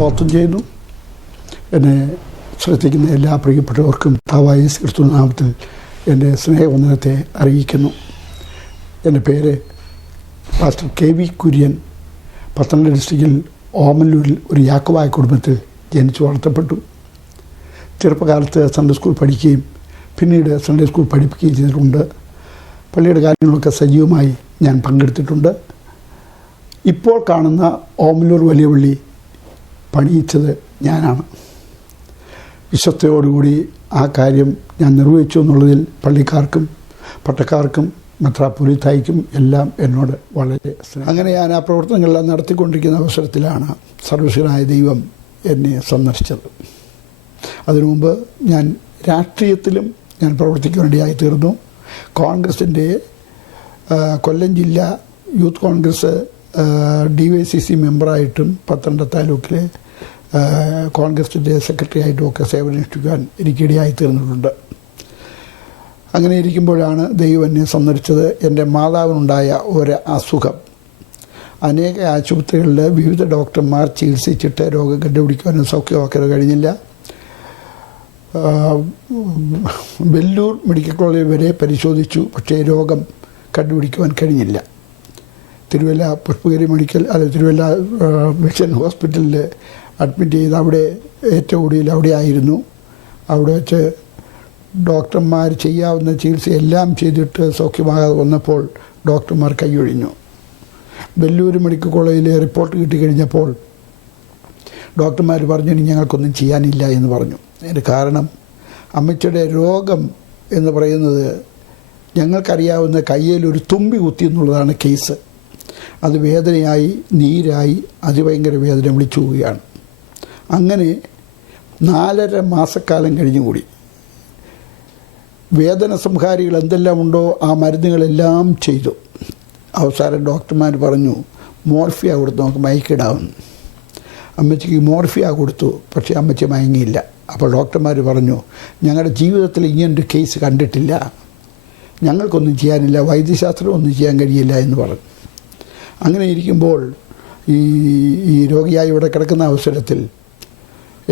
സ്തോത്രം ചെയ്യുന്നു. എന്നെ ശ്രദ്ധിക്കുന്ന എല്ലാ പ്രിയപ്പെട്ടവർക്കും കർത്താവായ ക്രിസ്തു നാമത്തിൽ എൻ്റെ സ്നേഹവന്ദനത്തെ അറിയിക്കുന്നു. എൻ്റെ പേര് പാസ്റ്റർ KV കുര്യൻ. പത്തനംതിട്ട ഡിസ്ട്രിക്റ്റിൽ ഓമല്ലൂരിൽ ഒരു യാക്കോബായ കുടുംബത്തിൽ ജനിച്ചു വളർത്തപ്പെട്ടു. ചെറുപ്പകാലത്ത് സൺഡേ സ്കൂൾ പഠിക്കുകയും പിന്നീട് സൺഡേ സ്കൂൾ പഠിപ്പിക്കുകയും ചെയ്തിട്ടുണ്ട്. പള്ളിയുടെ കാര്യങ്ങളൊക്കെ സജീവമായി ഞാൻ പങ്കെടുത്തിട്ടുണ്ട്. ഇപ്പോൾ കാണുന്ന ഓമല്ലൂർ വലിയ പള്ളി പണിയിച്ചത് ഞാനാണ്. വിശ്വസ്തയോടുകൂടി ആ കാര്യം ഞാൻ നിർവഹിച്ചു എന്നുള്ളതിൽ പള്ളിക്കാർക്കും പട്ടക്കാർക്കും മെത്രാപ്പൊലീത്തായ്ക്കും എല്ലാം എന്നോട് വളരെ അങ്ങനെ ഞാൻ ആ പ്രവർത്തനങ്ങളെല്ലാം നടത്തിക്കൊണ്ടിരിക്കുന്ന അവസരത്തിലാണ് സർവ്വശക്തനായ ദൈവം എന്നെ സന്ദർശിച്ചത്. അതിനു മുമ്പ് ഞാൻ രാഷ്ട്രീയത്തിലും ഞാൻ പ്രവർത്തിക്കുവാനിടയായി തീർന്നു. കോൺഗ്രസിൻ്റെ കൊല്ലം ജില്ലാ യൂത്ത് കോൺഗ്രസ് DYCC മെമ്പറായിട്ടും പത്തനംതിട്ട താലൂക്കിലെ കോൺഗ്രസിൻ്റെ സെക്രട്ടറി ആയിട്ടും ഒക്കെ സേവനമനുഷ്ഠിക്കാൻ എനിക്കിടയായി തീർന്നിട്ടുണ്ട്. അങ്ങനെ ഇരിക്കുമ്പോഴാണ് ദൈവം എന്നെ സന്ദർശിച്ചത്. എൻ്റെ മാതാവിനുണ്ടായ ഒരു അസുഖം അനേക ആശുപത്രികളിൽ വിവിധ ഡോക്ടർമാർ ചികിത്സിച്ചിട്ട് രോഗം കണ്ടുപിടിക്കാനും സൗഖ്യമാക്കാൻ കഴിഞ്ഞില്ല. വെല്ലൂർ മെഡിക്കൽ കോളേജ് വരെ പരിശോധിച്ചു, പക്ഷേ രോഗം കണ്ടുപിടിക്കുവാൻ കഴിഞ്ഞില്ല. തിരുവല്ല പുഷ്പഗിരി തിരുവല്ല മിഷൻ ഹോസ്പിറ്റലിൽ അഡ്മിറ്റ് ചെയ്ത് അവിടെ ഏറ്റവും കൂടുതൽ അവിടെ ആയിരുന്നു. അവിടെ വെച്ച് ഡോക്ടർമാർ ചെയ്യാവുന്ന ചികിത്സയെല്ലാം ചെയ്തിട്ട് സൗഖ്യമാകാതെ വന്നപ്പോൾ ഡോക്ടർമാർ കൈയൊഴിഞ്ഞു. വെല്ലൂർ മെഡിക്കൽ കോളേജിൽ റിപ്പോർട്ട് കിട്ടിക്കഴിഞ്ഞപ്പോൾ ഡോക്ടർമാർ പറഞ്ഞു ഇനി ഞങ്ങൾക്കൊന്നും ചെയ്യാനില്ല എന്ന് പറഞ്ഞു. അതിൻ്റെ കാരണം അമ്മച്ചിയുടെ രോഗം എന്ന് പറയുന്നത് ഞങ്ങൾക്കറിയാവുന്ന കയ്യിലൊരു തുമ്പി കുത്തി എന്നുള്ളതാണ് കേസ്. അത് വേദനയായി നീരായി അതിഭയങ്കര വേദന വിളിച്ചു പോവുകയാണ്. അങ്ങനെ 4.5 മാസക്കാലം കഴിഞ്ഞുകൂടി വേദന സംഹാരികൾ എന്തെല്ലാം ഉണ്ടോ ആ മരുന്നുകളെല്ലാം ചെയ്തു. അവസാനം ഡോക്ടർമാർ പറഞ്ഞു മോർഫിയ കൊടുത്ത് നമുക്ക് മയക്കിടാമെന്ന്. അമ്മച്ചിക്ക് മോർഫിയ കൊടുത്തു, പക്ഷേ അമ്മച്ചി മയങ്ങിയില്ല. അപ്പോൾ ഡോക്ടർമാർ പറഞ്ഞു ഞങ്ങളുടെ ജീവിതത്തിൽ ഇങ്ങനൊരു കേസ് കണ്ടിട്ടില്ല, ഞങ്ങൾക്കൊന്നും ചെയ്യാനില്ല, വൈദ്യശാസ്ത്രം ഒന്നും ചെയ്യാൻ കഴിയില്ല എന്ന് പറഞ്ഞു. അങ്ങനെ ഇരിക്കുമ്പോൾ ഈ രോഗിയായി ഇവിടെ കിടക്കുന്ന അവസരത്തിൽ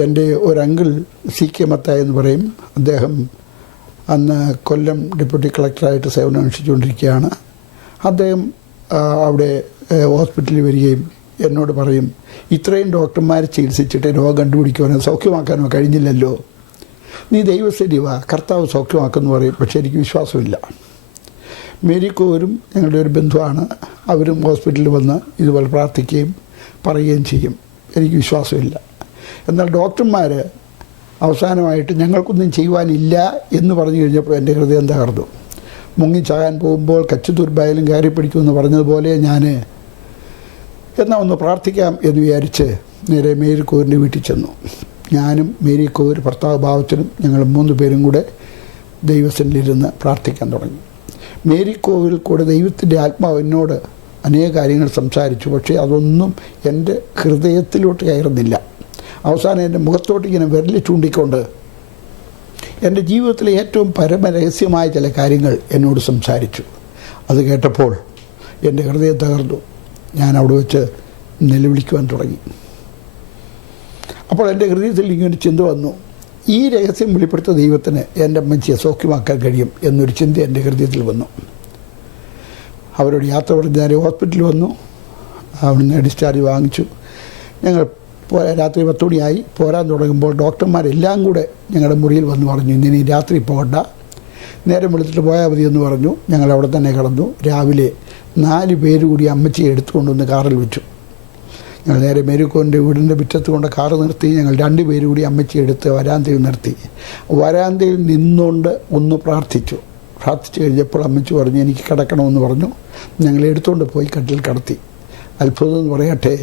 എൻ്റെ ഒരു അങ്കിൾ CK മത്തായി എന്ന് പറയും. അദ്ദേഹം അന്ന് കൊല്ലം ഡെപ്യൂട്ടി കളക്ടറായിട്ട് സേവനം അനുഷ്ഠിച്ചുകൊണ്ടിരിക്കുകയാണ്. അദ്ദേഹം അവിടെ ഹോസ്പിറ്റലിൽ വരികയും എന്നോട് പറയും ഇത്രയും ഡോക്ടർമാർ ചികിത്സിച്ചിട്ട് രോഗം കണ്ടുപിടിക്കുവാനോ സൗഖ്യമാക്കാനോ കഴിഞ്ഞില്ലല്ലോ, നീ ദൈവസ്ഥിതി വാ, കർത്താവ് സൗഖ്യമാക്കുമെന്ന് പറയും. പക്ഷേ എനിക്ക് വിശ്വാസമില്ല. മേരി കോരും ഞങ്ങളുടെ ഒരു ബന്ധുവാണ്. അവരും ഹോസ്പിറ്റലിൽ വന്ന് ഇതുപോലെ പ്രാർത്ഥിക്കുകയും പറയുകയും ചെയ്യും. എനിക്ക് വിശ്വാസമില്ല. എന്നാൽ ഡോക്ടർമാർ അവസാനമായിട്ട് ഞങ്ങൾക്കൊന്നും ചെയ്യുവാനില്ല എന്ന് പറഞ്ഞു കഴിഞ്ഞപ്പോൾ എൻ്റെ ഹൃദയം തകർന്നു. മുങ്ങിച്ചാകാൻ പോകുമ്പോൾ കച്ചുതുർബായാലും കയറി പിടിക്കുമെന്ന് പറഞ്ഞതുപോലെ ഞാൻ എന്നാൽ ഒന്ന് പ്രാർത്ഥിക്കാം എന്ന് വിചാരിച്ച് നേരെ മേരി കോരിൻ്റെ വീട്ടിൽ ചെന്നു. ഞാനും മേരി കോർ ഭർത്താവ് ഭാവത്തിനും ഞങ്ങൾ 3 പേരും കൂടെ ദൈവസന്നിധിയിലിരുന്ന് പ്രാർത്ഥിക്കാൻ തുടങ്ങി. മേരി കോവിൽ കൂടെ ദൈവത്തിൻ്റെ ആത്മാവ് എന്നോട് അനേക കാര്യങ്ങൾ സംസാരിച്ചു. പക്ഷേ അതൊന്നും എൻ്റെ ഹൃദയത്തിലോട്ട് കയറുന്നില്ല. അവസാനം എൻ്റെ മുഖത്തോട്ട് ഇങ്ങനെ വിരൽ ചൂണ്ടിക്കൊണ്ട് എൻ്റെ ജീവിതത്തിലെ ഏറ്റവും പരമരഹസ്യമായ ചില കാര്യങ്ങൾ എന്നോട് സംസാരിച്ചു. അത് കേട്ടപ്പോൾ എൻ്റെ ഹൃദയം തകർന്നു. ഞാൻ അവിടെ വെച്ച് നിലവിളിക്കുവാൻ തുടങ്ങി. അപ്പോൾ എൻ്റെ ഹൃദയത്തിൽ ഇങ്ങനെ ചിന്ത വന്നു, ഈ രഹസ്യം വെളിപ്പെടുത്ത ദൈവത്തിന് എൻ്റെ അമ്മച്ചിയെ സൗഖ്യമാക്കാൻ കഴിയും എന്നൊരു ചിന്ത എൻ്റെ ഹൃദയത്തിൽ വന്നു. അവരോട് യാത്ര പറഞ്ഞ് നേരെ ഹോസ്പിറ്റലിൽ വന്നു. അവിടുന്ന് ഡിസ്ചാർജ് വാങ്ങിച്ചു. ഞങ്ങൾ രാത്രി 10 മണിയായി പോരാൻ തുടങ്ങുമ്പോൾ ഡോക്ടർമാരെല്ലാം കൂടെ ഞങ്ങളുടെ മുറിയിൽ വന്ന് പറഞ്ഞു ഇനി രാത്രി പോകണ്ട, നേരം വെളുത്തിട്ട് പോയാൽ മതി എന്ന് പറഞ്ഞു. ഞങ്ങൾ അവിടെ തന്നെ കിടന്നു. രാവിലെ 4 പേര് കൂടി അമ്മച്ചിയെ എടുത്തുകൊണ്ടുവന്ന് കാറിൽ വെച്ചു. ഞങ്ങൾ നേരെ മേരിക്കോൻ്റെ വീടിൻ്റെ മുറ്റത്ത് കൊണ്ട് കാറ് നിർത്തി. ഞങ്ങൾ 2 പേര് കൂടി അമ്മച്ചിയെ എടുത്ത് വരാന്തയിൽ നിർത്തി. വരാന്തയിൽ നിന്നുകൊണ്ട് ഒന്ന് പ്രാർത്ഥിച്ചു കഴിഞ്ഞപ്പോൾ അമ്മച്ചി പറഞ്ഞു എനിക്ക് കിടക്കണമെന്ന് പറഞ്ഞു. ഞങ്ങളെ എടുത്തുകൊണ്ട് പോയി കട്ടിൽ കിടത്തി. അത്ഭുതം എന്ന് പറയട്ടെ,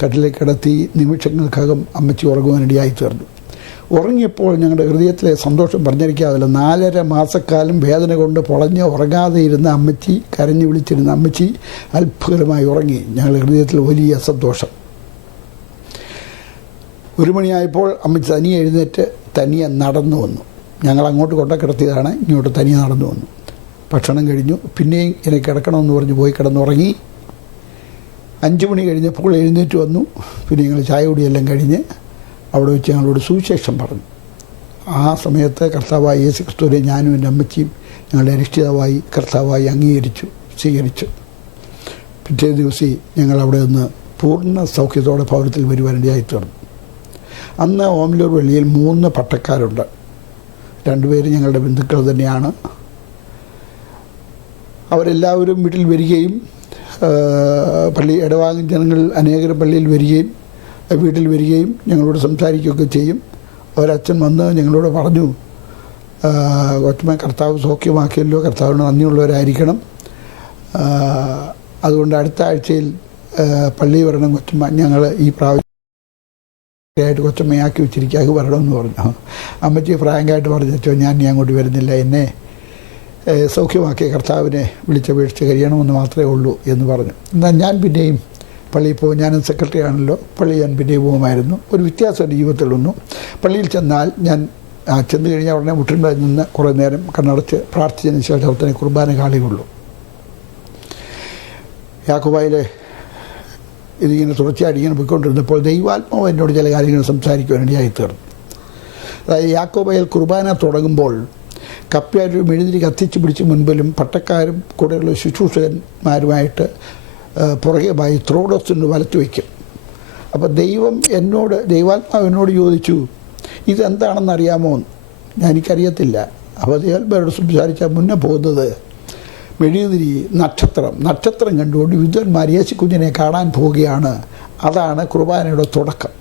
കട്ടിലിൽ കിടത്തി നിമിഷങ്ങൾക്കകം അമ്മച്ചി ഉറങ്ങുവാനിടയായി തീർന്നു. ഉറങ്ങിയപ്പോൾ ഞങ്ങളുടെ ഹൃദയത്തിലെ സന്തോഷം പറഞ്ഞിരിക്കാതില്ല. 4.5 മാസക്കാലം വേദന കൊണ്ട് പൊളഞ്ഞ് ഉറങ്ങാതെ ഇരുന്ന അമ്മച്ചി, കരഞ്ഞു വിളിച്ചിരുന്ന അമ്മച്ചി അത്ഭുതമായി ഉറങ്ങി. ഞങ്ങളുടെ ഹൃദയത്തിൽ വലിയ സന്തോഷം. 1 മണിയായപ്പോൾ അമ്മച്ചി തനിയെ എഴുന്നേറ്റ് തനിയെ നടന്നു വന്നു. ഞങ്ങൾ അങ്ങോട്ട് കൊണ്ട കിടത്തിയതാണ്, ഇങ്ങോട്ട് തനിയെ നടന്നു വന്നു. ഭക്ഷണം കഴിഞ്ഞു. പിന്നെയും എനിക്ക് കിടക്കണമെന്ന് പറഞ്ഞ് പോയി കിടന്നുറങ്ങി. 5 മണി കഴിഞ്ഞപ്പോൾ എഴുന്നേറ്റ് വന്നു. പിന്നെ ഞങ്ങൾ ചായ കുടിയെല്ലാം കഴിഞ്ഞ് അവിടെ വെച്ച് ഞങ്ങളോട് സുവിശേഷം പറഞ്ഞു. ആ സമയത്ത് കർത്താവായ യേശു ക്രിസ്തുവിനെ ഞാനും എൻ്റെ അമ്മച്ചിയും ഞങ്ങളുടെ രക്ഷിതാവായി കർത്താവായി സ്വീകരിച്ചു. പിറ്റേ ദിവസം ഞങ്ങൾ അവിടെ നിന്ന് പൂർണ്ണ സൗഖ്യത്തോടെ ഭവനത്തിൽ വരുവാനിടയായി തീർന്നു. അന്ന് ഓമലൂർ വെള്ളിയിൽ 3 പട്ടക്കാരുണ്ട്. 2 പേര് ഞങ്ങളുടെ ബന്ധുക്കൾ തന്നെയാണ്. അവരെല്ലാവരും വീട്ടിൽ വരികയും ഇടവാങ്ങും ജനങ്ങൾ അനേകം പള്ളിയിൽ വീട്ടിൽ വരികയും ഞങ്ങളോട് സംസാരിക്കുകയൊക്കെ ചെയ്യും. ഒരച്ഛൻ വന്ന് ഞങ്ങളോട് പറഞ്ഞു, കൊച്ചമ്മ കർത്താവ് സൗഖ്യമാക്കിയല്ലോ, കർത്താവിന് നന്ദിയുള്ളവരായിരിക്കണം. അതുകൊണ്ട് അടുത്ത ആഴ്ചയിൽ പള്ളി വരണം കൊച്ചമ്മ, ഞങ്ങൾ ഈ പ്രാവശ്യമായിട്ട് കൊച്ചമ്മയാക്കി വെച്ചിരിക്കുക വരണമെന്ന് പറഞ്ഞു. അമ്മച്ചി ഫ്രാങ്കായിട്ട് പറഞ്ഞു, ഞാൻ അങ്ങോട്ട് വരുന്നില്ല, എന്നെ സൗഖ്യമാക്കിയ കർത്താവിനെ വിളിച്ചപേക്ഷിച്ച് കഴിയണമെന്ന് മാത്രമേ ഉള്ളൂ എന്ന് പറഞ്ഞു. എന്നാൽ ഞാൻ പിന്നെയും പള്ളിയിൽ പോകും. ഞാൻ സെക്രട്ടറി ആണല്ലോ, പള്ളി ഞാൻ പിന്നെയും പോകുമായിരുന്നു. ഒരു വ്യത്യാസം എൻ്റെ ജീവിതത്തിലൊന്നും. പള്ളിയിൽ ചെന്നാൽ ഞാൻ ചെന്ന് കഴിഞ്ഞാൽ ഉടനെ മുട്ടിൽ നിന്ന് കുറേ നേരം കണ്ണടച്ച് പ്രാർത്ഥിച്ചതിന് ശേഷം തന്നെ കുർബാന കാളിയുള്ളൂ. യാക്കോബായിലെ ഇതിങ്ങനെ തുടർച്ചയായിട്ട് ഇങ്ങനെ പോയിക്കൊണ്ടിരുന്നപ്പോൾ ദൈവാത്മാവ് എന്നോട് ചില കാര്യങ്ങൾ സംസാരിക്കുവാനിടയായി തീർന്നു. അതായത് യാക്കോബായിൽ കുർബാന തുടങ്ങുമ്പോൾ കപ്പ്യാരും മെഴുതിരി കത്തിച്ച് പിടിച്ച് മുൻപിലും പട്ടക്കാരും കൂടെയുള്ള ശുശ്രൂഷകന്മാരുമായിട്ട് പുറകെ പോയി ത്രോഡോസിന് വലത്ത് വയ്ക്കും. അപ്പോൾ ദൈവാത്മാവ് എന്നോട് ചോദിച്ചു, ഇതെന്താണെന്നറിയാമോ? എനിക്കറിയത്തില്ല. അപ്പോൾ ദൈവാത്മാവോട് സംസാരിച്ചാൽ മുന്നേ പോകുന്നത് മെഴുകുതിരി നക്ഷത്രം കണ്ടുകൊണ്ട് വിദ്വാൻമാർ യേശു കുഞ്ഞിനെ കാണാൻ പോവുകയാണ്. അതാണ് കുർബാനയുടെ തുടക്കം.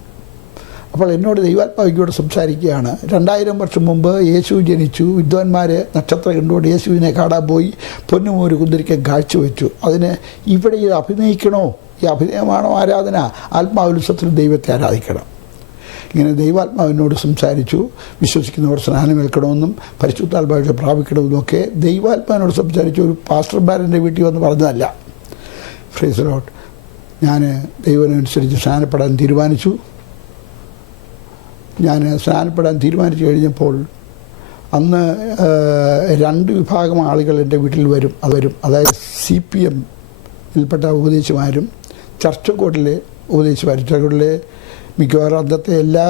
അപ്പോൾ എന്നോട് ദൈവാത്മാവിനോട് സംസാരിക്കുകയാണ്, 2000 വർഷം മുമ്പ് യേശു ജനിച്ചു, വിദ്വാൻമാർ നക്ഷത്രം കണ്ടുകൊണ്ട് യേശുവിനെ കാണാൻ പോയി, പൊന്നുമോര് കുന്തിരിക്കാൻ കാഴ്ചവെച്ചു. അതിന് ഇവിടെ ഇത് അഭിനയിക്കണോ? ഈ അഭിനയമാണോ ആരാധന? ആത്മാവുത്സവത്തിൽ ദൈവത്തെ ആരാധിക്കണം. ഇങ്ങനെ ദൈവാത്മാവിനോട് സംസാരിച്ചു. വിശ്വസിക്കുന്നവർ സ്നാനമേൽക്കണമെന്നും പരിശുദ്ധാത്മാവിനെ പ്രാപിക്കണമെന്നും ഒക്കെ ദൈവാത്മാവിനോട് സംസാരിച്ചു. ഒരു പാസ്റ്റർമാരെൻ്റെ വീട്ടിൽ വന്ന് പറഞ്ഞതല്ല. Praise the Lord. ഞാൻ ദൈവമനുസരിച്ച് സ്നാനപ്പെടാൻ തീരുമാനിച്ചു. തീരുമാനിച്ചു കഴിഞ്ഞപ്പോൾ അന്ന് 2 വിഭാഗം ആളുകൾ എൻ്റെ വീട്ടിൽ വരും. അതായത് CPM ൽപ്പെട്ട ഉപദേശിമാരും ചർച്ചക്കോട്ടിലെ ഉപദേശിമാരും. ചർച്ചക്കോട്ടിലെ മിക്കവാറും അന്നത്തെ എല്ലാ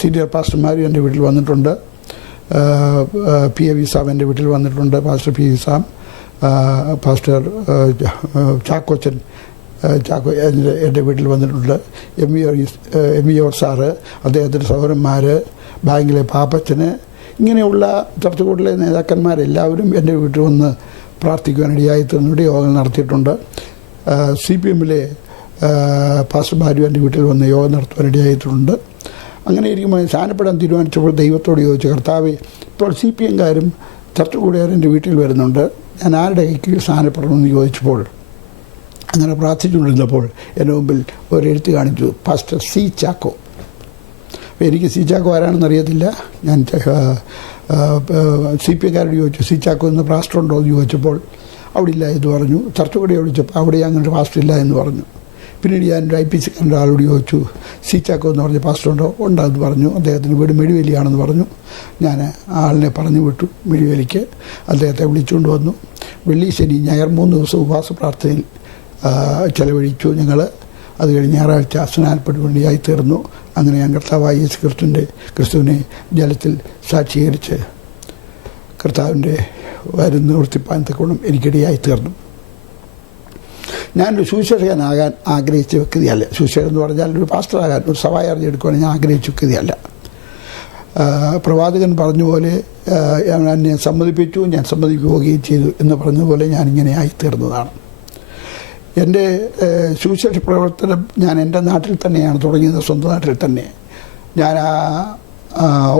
സീനിയർ പാസ്റ്റർമാരും എൻ്റെ വീട്ടിൽ വന്നിട്ടുണ്ട്. PA സാം എൻ്റെ വീട്ടിൽ വന്നിട്ടുണ്ട്. Pastor PA Sam, pastor Chakochan എൻ്റെ വീട്ടിൽ വന്നിട്ടുണ്ട്. MVR സാറ്, അദ്ദേഹത്തിൻ്റെ സഹോദരന്മാർ, ബാങ്കിലെ പാപ്പച്ചന്, ഇങ്ങനെയുള്ള ചർച്ചക്കൂട്ടിലെ നേതാക്കന്മാരെല്ലാവരും എൻ്റെ വീട്ടിൽ വന്ന് പ്രാർത്ഥിക്കുവാനിടയായി തീർന്നിട്ട് യോഗങ്ങൾ നടത്തിയിട്ടുണ്ട്. CPMലെ പാസ്റ്റർമാരും എൻ്റെ വീട്ടിൽ വന്ന് യോഗം നടത്തുവാനിടയായിട്ടുണ്ട്. അങ്ങനെ ഇരിക്കുമ്പോൾ സ്നാനപ്പെടാൻ തീരുമാനിച്ചപ്പോൾ ദൈവത്തോട് ചോദിച്ചു, കർത്താവേ, ഇപ്പോൾ CPMകാരും ചർച്ചക്കൂടുകാരും എൻ്റെ വീട്ടിൽ വരുന്നുണ്ട്, ഞാൻ ആരുടെ കീഴിൽ സ്നാനപ്പെടണമെന്ന് ചോദിച്ചപ്പോൾ, അങ്ങനെ പ്രാർത്ഥിച്ചുകൊണ്ടിരുന്നപ്പോൾ എൻ്റെ മുമ്പിൽ ഒരെഴുത്ത് കാണിച്ചു, പാസ്റ്റർ C. ചാക്കോ. അപ്പോൾ എനിക്ക് C. ചാക്കോ ആരാണെന്ന് അറിയത്തില്ല. ഞാൻ CPMകാരോട് ചോദിച്ചു, C. ചാക്കോ എന്ന് പാസ്റ്റർ ഉണ്ടോ എന്ന് ചോദിച്ചപ്പോൾ അവിടെ ഇല്ല എന്ന് പറഞ്ഞു. ചർച്ചക്കൂടെ ചോദിച്ചപ്പോൾ അവിടെ അങ്ങനെ പാസ്റ്റർ ഇല്ല എന്ന് പറഞ്ഞു. പിന്നീട് ഞാൻ IPC കണ്ട ആളോട് ചോദിച്ചു, C. ചാക്കോ എന്ന് പറഞ്ഞ പാസ്റ്റർ ഉണ്ടെന്ന് പറഞ്ഞു. അദ്ദേഹത്തിന് വീട് മെഴുവേലിയാണെന്ന് പറഞ്ഞു. ഞാൻ ആളിനെ പറഞ്ഞു വിട്ടു മെഴുവേലിക്ക്. അദ്ദേഹത്തെ വിളിച്ചുകൊണ്ട് വന്നു. വെള്ളി, ശനി, ഞായർ 3 ദിവസം ഉപവാസ പ്രാർത്ഥനയിൽ ചെലവഴിച്ചു ഞങ്ങൾ. അത് കഴിഞ്ഞ് ഞായറാഴ്ച സ്നാനപ്പെടുവാനിടയായി തീർന്നു. അങ്ങനെ ഞാൻ കർത്താവായ യേശു ക്രിസ്തുവിനെ ജലത്തിൽ സാക്ഷീകരിച്ച് കർത്താവിൻ്റെ വരുന്ന നിവർത്തിപ്പാൻ തക്കവണ്ണം എനിക്കിടയായി തീർന്നു. ഞാനൊരു സുവിശേഷകനാകാൻ ആഗ്രഹിച്ച വ്യക്തിയല്ല. സുവിശേഷം എന്ന് പറഞ്ഞാൽ ഒരു പാസ്റ്ററാകാൻ, ഒരു സഭായാർജി എടുക്കുവാൻ ഞാൻ ആഗ്രഹിച്ച വ്യക്തിയല്ല. പ്രവാചകൻ പറഞ്ഞ പോലെ എന്നെ സമ്മതിപ്പിച്ചു, ഞാൻ സമ്മതിക്കുകയും ചെയ്തു എന്ന് പറഞ്ഞതുപോലെ ഞാനിങ്ങനെ ആയിത്തീർന്നതാണ്. എൻ്റെ സുവിശേഷ പ്രവർത്തനം ഞാൻ എൻ്റെ നാട്ടിൽ തന്നെയാണ് തുടങ്ങിയത്, സ്വന്തം നാട്ടിൽ തന്നെ. ഞാൻ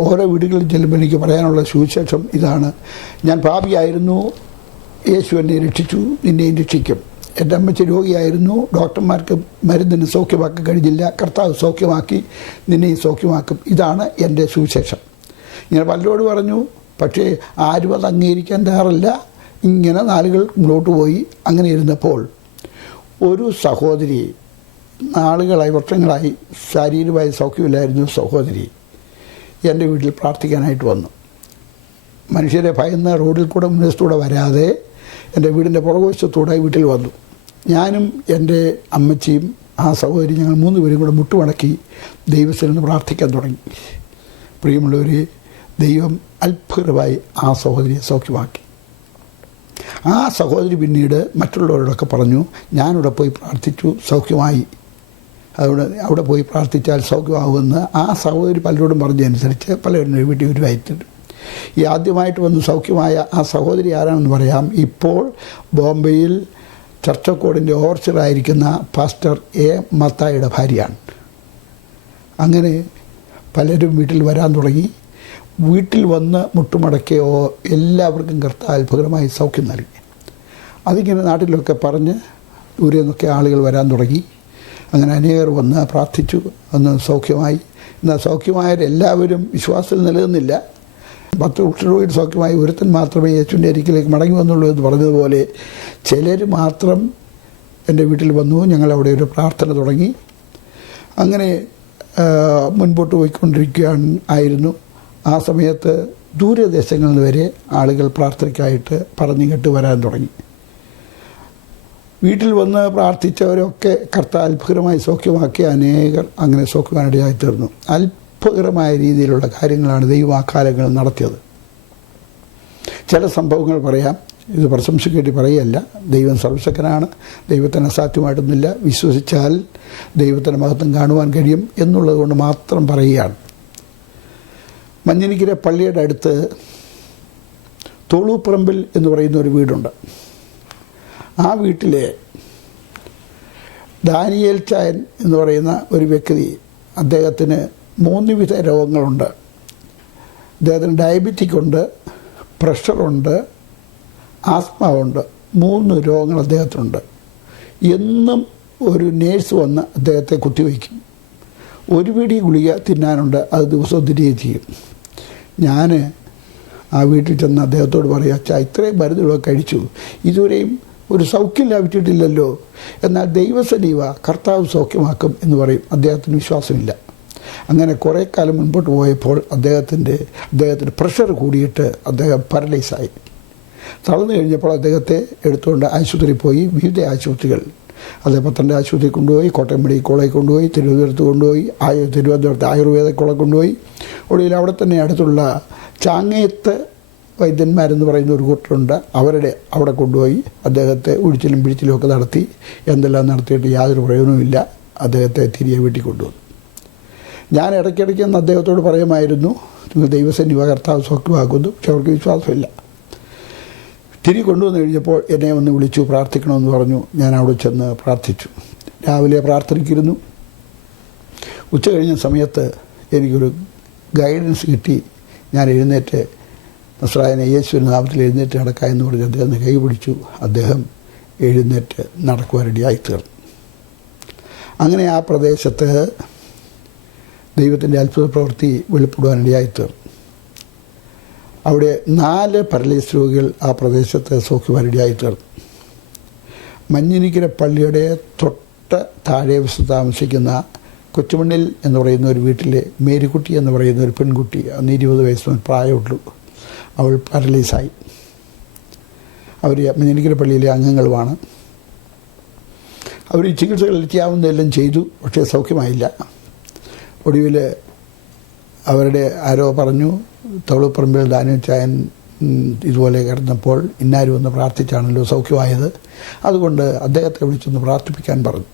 ഓരോ വീടുകളിൽ ചെല്ലുമ്പോൾ എനിക്ക് പറയാനുള്ള സുവിശേഷം ഇതാണ്: ഞാൻ പാപിയായിരുന്നു, യേശു എന്നെ രക്ഷിച്ചു, നിന്നെയും രക്ഷിക്കും. എൻ്റെ അമ്മച്ചി രോഗിയായിരുന്നു, ഡോക്ടർമാർക്ക് മരുന്നിന് സൗഖ്യമാക്കാൻ കഴിഞ്ഞില്ല, കർത്താവ് സൗഖ്യമാക്കി, നിന്നെയും സൗഖ്യമാക്കും. ഇതാണ് എൻ്റെ സുവിശേഷം. ഇങ്ങനെ പലരോട് പറഞ്ഞു, പക്ഷേ ആരും അത് അംഗീകരിക്കാൻ തയ്യാറല്ല. ഇങ്ങനെ നാളുകൾ മുന്നോട്ട് പോയി. അങ്ങനെ ഇരുന്നപ്പോൾ ഒരു സഹോദരി, നാളുകളായി, വർഷങ്ങളായി ശാരീരികമായി സൗഖ്യമില്ലായിരുന്നു സഹോദരി, എൻ്റെ വീട്ടിൽ പ്രാർത്ഥിക്കാനായിട്ട് വന്നു. മനുഷ്യരെ ഭയന്ന് റോഡിൽ കൂടെ മുൻവശത്തൂടെ വരാതെ എൻ്റെ വീടിൻ്റെ പുറകുവശത്തൂടെ വീട്ടിൽ വന്നു. ഞാനും എൻ്റെ അമ്മച്ചിയും ആ സഹോദരി ഞങ്ങൾ 3 പേരും കൂടെ മുട്ടുമടക്കി ദൈവത്തിൽ പ്രാർത്ഥിക്കാൻ തുടങ്ങി. പ്രിയമുള്ളവർ, ദൈവം അത്ഭുതമായി ആ സഹോദരിയെ സൗഖ്യമാക്കി. ആ സഹോദരി പിന്നീട് മറ്റുള്ളവരോടൊക്കെ പറഞ്ഞു, ഞാനിവിടെ പോയി പ്രാർത്ഥിച്ചു, സൗഖ്യമായി, അവിടെ പോയി പ്രാർത്ഥിച്ചാൽ സൗഖ്യമാകുമെന്ന് ആ സഹോദരി പലരോടും പറഞ്ഞതനുസരിച്ച് പലരും വീട്ടിൽ വരുമായിട്ടുണ്ട്. ഈ ആദ്യമായിട്ട് വന്ന് സൗഖ്യമായ ആ സഹോദരി ആരാണെന്ന് പറയാം. ഇപ്പോൾ ബോംബെയിൽ ചർച്ച് ഓഫ് ഗോഡിൻ്റെ ഓവർസിയറായിരിക്കുന്ന പാസ്റ്റർ എ മത്തായിയുടെ ഭാര്യയാണ്. അങ്ങനെ പലരും വീട്ടിൽ വരാൻ തുടങ്ങി. വീട്ടിൽ വന്ന് മുട്ടുമടക്കിയോ എല്ലാവർക്കും കർത്താവ് അത്ഭുതമായി സൗഖ്യം നൽകി. അതിങ്ങനെ നാട്ടിലൊക്കെ പറഞ്ഞ് ദൂരെ നിന്നൊക്കെ ആളുകൾ വരാൻ തുടങ്ങി. അങ്ങനെ അനേകർ വന്ന് പ്രാർത്ഥിച്ചു, അന്ന് സൗഖ്യമായി. എന്നാൽ സൗഖ്യമായവരെല്ലാവരും വിശ്വാസത്തിൽ നിലനിന്നില്ല. 10 കുഷ്ഠരോഗികൾ സൗഖ്യമായി ഒരുത്തൻ മാത്രമേ യേശുവിൻ്റെ അരികിലേക്ക് മടങ്ങി വന്നുള്ളൂ എന്ന് പറഞ്ഞതുപോലെ ചിലർ മാത്രം എൻ്റെ വീട്ടിൽ വന്നു. ഞങ്ങളവിടെ ഒരു പ്രാർത്ഥന തുടങ്ങി. അങ്ങനെ മുൻപോട്ട് പോയിക്കൊണ്ടിരിക്കുകയായിരുന്നു. ആ സമയത്ത് ദൂരദേശങ്ങളിൽ നിന്ന് വരെ ആളുകൾ പ്രാർത്ഥനയ്ക്കായിട്ട് പറഞ്ഞു കേട്ട് വരാൻ തുടങ്ങി. വീട്ടിൽ വന്ന് പ്രാർത്ഥിച്ചവരൊക്കെ കർത്താവ് അത്ഭുതമായി സൗഖ്യമാക്കി. അനേകർ അങ്ങനെ സൗഖ്യമാനിടയായി തീർന്നു. അത്ഭുതകരമായ രീതിയിലുള്ള കാര്യങ്ങളാണ് ദൈവം ആ കാലങ്ങളിൽ നടത്തിയത്. ചില സംഭവങ്ങൾ പറയാം, ഇത് പ്രശംസിക്കേണ്ടി പറയുകയല്ല. ദൈവം സർവശക്തനാണ്, ദൈവത്തിന് അസാധ്യമായിട്ടൊന്നുമില്ല. വിശ്വസിച്ചാൽ ദൈവത്തിൻ്റെ മഹത്വം കാണുവാൻ കഴിയും എന്നുള്ളത് കൊണ്ട് മാത്രം പറയുകയാണ്. മഞ്ഞനിക്കര പള്ളിയുടെ അടുത്ത് തോളൂപ്പറമ്പിൽ എന്ന് പറയുന്ന ഒരു വീടുണ്ട്. ആ വീട്ടിലെ ദാനിയേൽ ചായൻ എന്ന് പറയുന്ന ഒരു വ്യക്തി, അദ്ദേഹത്തിന് 3 വിധ രോഗങ്ങളുണ്ട്. അദ്ദേഹത്തിന് ഡയബറ്റിക് ഉണ്ട്, പ്രഷറുണ്ട്, ആസ്മ ഉണ്ട്. 3 രോഗങ്ങൾ അദ്ദേഹത്തിനുണ്ട്. എന്നും ഒരു നേഴ്സ് വന്ന് അദ്ദേഹത്തെ കുത്തിവയ്ക്കും. 1 പിടി ഗുളിക തിന്നാനുണ്ട്, അത് ദിവസവും തിരികെ ചെയ്യും. ഞാൻ ആ വീട്ടിൽ ചെന്ന് അദ്ദേഹത്തോട് പറയും, അച്ഛാ ഇത്രയും മരുന്നുകളൊക്കെ കഴിച്ചു, ഇതുവരെയും ഒരു സൗഖ്യം ലഭിച്ചിട്ടില്ലല്ലോ. എന്നാൽ ദൈവസനീവ കർത്താവ് സൗഖ്യമാക്കും എന്ന് പറയും. അദ്ദേഹത്തിന് വിശ്വാസമില്ല. അങ്ങനെ കുറേ കാലം മുൻപോട്ട് പോയപ്പോൾ അദ്ദേഹത്തിന് പ്രഷർ കൂടിയിട്ട് അദ്ദേഹം പാരലൈസായി. തളർന്നു കഴിഞ്ഞപ്പോൾ അദ്ദേഹത്തെ എടുത്തുകൊണ്ട് ആശുപത്രിയിൽ പോയി. വിവിധ ആശുപത്രികൾ, അദ്ദേഹം പത്തനംതിട്ട ആശുപത്രി കൊണ്ടുപോയി, കോട്ടയം മെഡിക്കൽ കോളേജ് കൊണ്ടുപോയി, തിരുവനന്തപുരത്ത് കൊണ്ടുപോയി, തിരുവനന്തപുരത്ത് ആയുർവേദ കോളേജ് കൊണ്ടുപോയി. ഒടുവിൽ അവിടെ തന്നെ അടുത്തുള്ള ചാങ്ങയത്ത് വൈദ്യന്മാരെന്ന് പറയുന്ന ഒരു കൂട്ടരുണ്ട്, അവിടെ കൊണ്ടുപോയി അദ്ദേഹത്തെ ഉഴിച്ചിലും പിഴിച്ചിലും ഒക്കെ നടത്തി. എന്തെല്ലാം നടത്തിയിട്ട് യാതൊരു പ്രയോജനവുമില്ല. അദ്ദേഹത്തെ തിരികെ വീട്ടിൽ കൊണ്ടുവന്നു. ഞാൻ ഇടയ്ക്കിടയ്ക്ക് എന്ന് അദ്ദേഹത്തോട് പറയുമായിരുന്നു, നിങ്ങൾ ദൈവസന്നിധി കർത്താവ് സൗഖ്യമാക്കുന്നു. പക്ഷെ അവർക്ക് വിശ്വാസമില്ല. തിരികെ കൊണ്ടുവന്നു കഴിഞ്ഞപ്പോൾ എന്നെ ഒന്ന് വിളിച്ചു, പ്രാർത്ഥിക്കണമെന്ന് പറഞ്ഞു. ഞാൻ അവിടെ ചെന്ന് പ്രാർത്ഥിച്ചു. രാവിലെ പ്രാർത്ഥനയ്ക്കിരുന്നു. ഉച്ച കഴിഞ്ഞ സമയത്ത് എനിക്കൊരു ഗൈഡൻസ് കിട്ടി. ഞാൻ എഴുന്നേറ്റ് നസ്രായനെ യേശുവിൻ്റെ നാമത്തിൽ എഴുന്നേറ്റ് നടക്കുക എന്ന് പറഞ്ഞ് അദ്ദേഹം കൈ പിടിച്ചു. അദ്ദേഹം എഴുന്നേറ്റ് നടക്കുവാനിടയായി തീർന്നു. അങ്ങനെ ആ പ്രദേശത്ത് ദൈവത്തിൻ്റെ അത്ഭുത പ്രവൃത്തി വെളിപ്പെടുവാനിടയായി തീർന്നു. അവിടെ 4 പാരലൈസ് രോഗികൾ ആ പ്രദേശത്ത് സൗഖ്യവാനിടയായി തീർന്നു. മഞ്ഞനിക്കര പള്ളിയുടെ തൊട്ട് താഴെ വശത്ത് താമസിക്കുന്ന കൊച്ചുമണ്ണിൽ എന്ന് പറയുന്ന ഒരു വീട്ടിലെ മേരിക്കുട്ടി എന്ന് പറയുന്ന ഒരു പെൺകുട്ടി, അന്ന് 20 വയസ്സ് പ്രായമുള്ളൂ. അവൾ പാരലൈസായി. അവർ മഞ്ഞനിക്കര പള്ളിയിലെ അംഗങ്ങളുമാണ്. അവർ ചികിത്സകൾ ചെയ്യാവുന്നതെല്ലാം ചെയ്തു, പക്ഷേ സൗഖ്യമായില്ല. ഒടുവിൽ അവരുടെ ആരോ പറഞ്ഞു, തോളുപ്പറമ്പിൽ ദാനിയേൽ ചായൻ ഇതുപോലെ കിടന്നപ്പോൾ ഇന്നാരും ഒന്ന് പ്രാർത്ഥിച്ചാണല്ലോ സൗഖ്യമായത്, അതുകൊണ്ട് അദ്ദേഹത്തെ വിളിച്ചൊന്ന് പ്രാർത്ഥിപ്പിക്കാൻ പറഞ്ഞു.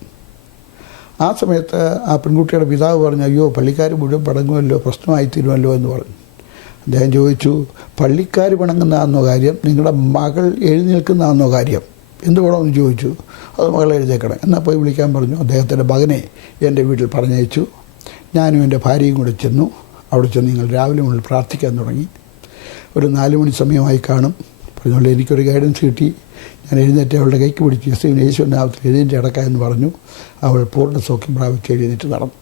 ആ സമയത്ത് ആ പെൺകുട്ടിയുടെ പിതാവ് പറഞ്ഞു, അയ്യോ പള്ളിക്കാർ മുഴുവൻ പടങ്ങുമല്ലോ, പ്രശ്നമായി തീരുമല്ലോ എന്ന് പറഞ്ഞു. അദ്ദേഹം ചോദിച്ചു, പള്ളിക്കാർ പിണങ്ങുന്നതാണെന്നോ കാര്യം, നിങ്ങളുടെ മകൾ എഴുന്നേൽക്കുന്നതാണെന്നോ കാര്യം, എന്ത് വേണമെന്ന് ചോദിച്ചു. അത് മകളെ എഴുതേക്കണം. എന്നാൽ പോയി വിളിക്കാൻ പറഞ്ഞു. അദ്ദേഹത്തിൻ്റെ മകനെ എൻ്റെ വീട്ടിൽ പറഞ്ഞയച്ചു. ഞാനും എൻ്റെ ഭാര്യയും കൂടെ ചെന്നു. അവിടെ ചെന്ന് നിങ്ങൾ രാവിലെ മുതൽ പ്രാർത്ഥിക്കാൻ തുടങ്ങി. ഒരു 4 മണി സമയമായി കാണും. പറഞ്ഞുകൊണ്ട് എനിക്കൊരു ഗൈഡൻസ് കിട്ടി. ഞാൻ എഴുന്നേറ്റ് അവളുടെ കൈക്ക് പിടിച്ച് യേശുവിൻ്റെ നാമത്തിൽ എഴുന്നേറ്റ് കിടക്കുക എന്ന് പറഞ്ഞു. അവൾ പൂർണ്ണ സൗഖ്യം പ്രാപിച്ച് എഴുന്നേറ്റ് നടന്നു.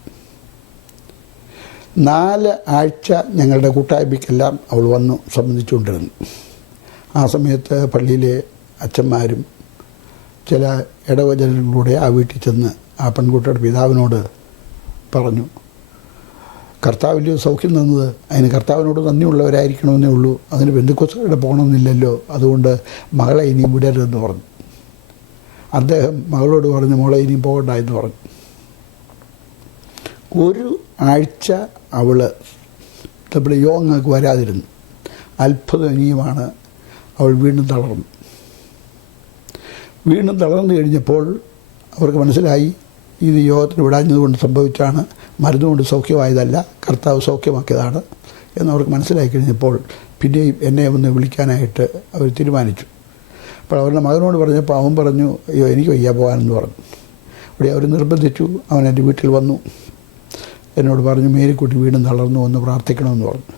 4 ആഴ്ച ഞങ്ങളുടെ കൂട്ടായ്മയ്ക്കെല്ലാം അവൾ വന്നു സംബന്ധിച്ചുകൊണ്ടിരുന്നു. ആ സമയത്ത് പള്ളിയിലെ അച്ഛന്മാരും ചില ഇടവചനങ്ങളിലൂടെ ആ വീട്ടിൽ ചെന്ന് ആ പെൺകുട്ടിയുടെ പിതാവിനോട് പറഞ്ഞു, കർത്താവിൻ്റെ സൗഖ്യം തന്നത്, അതിന് കർത്താവിനോട് നന്ദിയുള്ളവരായിരിക്കണമെന്നേ ഉള്ളൂ, അതിന് ബന്ധുക്കോസുകാരുടെ പോകണമെന്നില്ലല്ലോ, അതുകൊണ്ട് മകളെ ഇനിയും വിടരുതെന്ന് പറഞ്ഞു. അദ്ദേഹം മകളോട് പറഞ്ഞു, മോളെ ഇനിയും പോകണ്ട എന്ന് പറഞ്ഞു. ഒരു ആഴ്ച അവൾ നമ്മുടെ യോഗങ്ങൾക്ക് വരാതിരുന്നു. അത്ഭുതനീയമാണ്. അവൾ വീണ്ടും തളർന്നു. വീണ്ടും തളർന്നു കഴിഞ്ഞപ്പോൾ അവർക്ക് മനസ്സിലായി ഇത് യോഗത്തിന് വിടാഞ്ഞതുകൊണ്ട് സംഭവിച്ചാണ്, മരുന്നുകൊണ്ട് സൗഖ്യമായതല്ല, കർത്താവ് സൗഖ്യമാക്കിയതാണ് എന്നവർക്ക് മനസ്സിലാക്കി കഴിഞ്ഞപ്പോൾ പിന്നെയും എന്നെ ഒന്ന് വിളിക്കാനായിട്ട് അവർ തീരുമാനിച്ചു. അപ്പോൾ അവരുടെ മകനോട് പറഞ്ഞപ്പോൾ അവൻ പറഞ്ഞു, അയ്യോ എനിക്ക് വയ്യ പോകാനെന്ന് പറഞ്ഞു. അവിടെ അവർ നിർബന്ധിച്ചു. അവൻ എൻ്റെ വീട്ടിൽ വന്നു. എന്നോട് പറഞ്ഞു, മേരിക്കുട്ടി വീണ്ടും തളർന്നു, ഒന്ന് പ്രാർത്ഥിക്കണമെന്ന് പറഞ്ഞു.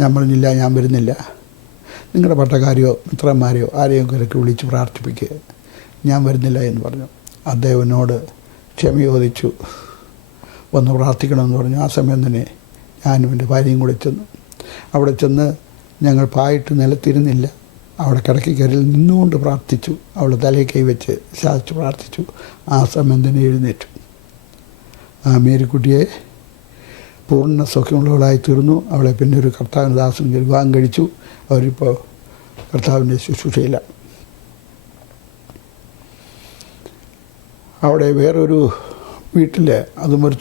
ഞാൻ പറഞ്ഞില്ല, ഞാൻ വരുന്നില്ല. നിങ്ങളുടെ പട്ടക്കാരെയോ മിത്രന്മാരെയോ ആരെയും കിടക്കി വിളിച്ച് പ്രാർത്ഥിപ്പിക്കുക, ഞാൻ വരുന്നില്ല എന്ന് പറഞ്ഞു. അദ്ദേഹം എന്നോട് ക്ഷമ ചോദിച്ചു, വന്ന് പ്രാർത്ഥിക്കണമെന്ന് പറഞ്ഞു. ആ സമയം തന്നെ ഞാനും എൻ്റെ ഭാര്യയും കൂടെ ചെന്നു. അവിടെ ചെന്ന് ഞങ്ങൾ പായിട്ട് നിലത്തിരുന്നില്ല, അവിടെ കിടക്കിക്കരിൽ നിന്നുകൊണ്ട് പ്രാർത്ഥിച്ചു. അവളെ തലയിൽ കൈവച്ച് ശാസിച്ച് പ്രാർത്ഥിച്ചു. ആ സമയം തന്നെ എഴുന്നേറ്റു. ആ മേരിക്കുട്ടിയെ പൂർണ്ണ സൗഖ്യമുള്ളവളായി തീർന്നു. അവളെ പിന്നെ ഒരു കർത്താവിൻ്റെ ദാസൻ വിവാഹം കഴിച്ചു. അവരിപ്പോൾ കർത്താവിൻ്റെ ശുശ്രൂഷയിലാണ്. അവിടെ വേറൊരു വീട്ടിൽ, അതും ഒരു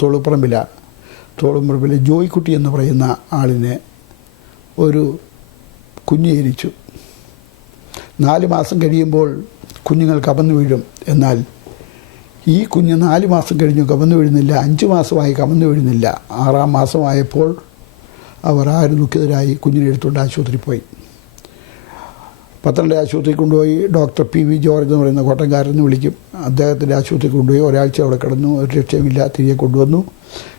തോളുംപറമ്പിലെ ജോയിക്കുട്ടി എന്ന് പറയുന്ന ആളിനെ ഒരു കുഞ്ഞ് ജനിച്ചു. 4 മാസം കഴിയുമ്പോൾ കുഞ്ഞുങ്ങൾ കമന്നു വീഴും. എന്നാൽ ഈ കുഞ്ഞ് 4 മാസം കഴിഞ്ഞു കമന്നു വീഴുന്നില്ല, 5 മാസമായി കമന്നു വീഴുന്നില്ല. 6-ാം മാസമായപ്പോൾ അവർ ആരും ദുഃഖിതരായി കുഞ്ഞിനെ എടുത്തുകൊണ്ട് ആശുപത്രിയിൽ പോയി. പത്തനംതിട്ട ആശുപത്രിയിൽ കൊണ്ടുപോയി. ഡോക്ടർ PV ജോർജ് എന്ന് പറയുന്ന കോട്ടയംകാരനെ വിളിക്കും. അദ്ദേഹത്തിൻ്റെ ആശുപത്രിയിൽ കൊണ്ടുപോയി. ഒരാഴ്ച അവിടെ കിടന്നു. ഒരു രക്ഷയുമില്ല. തിരികെ കൊണ്ടുവന്നു.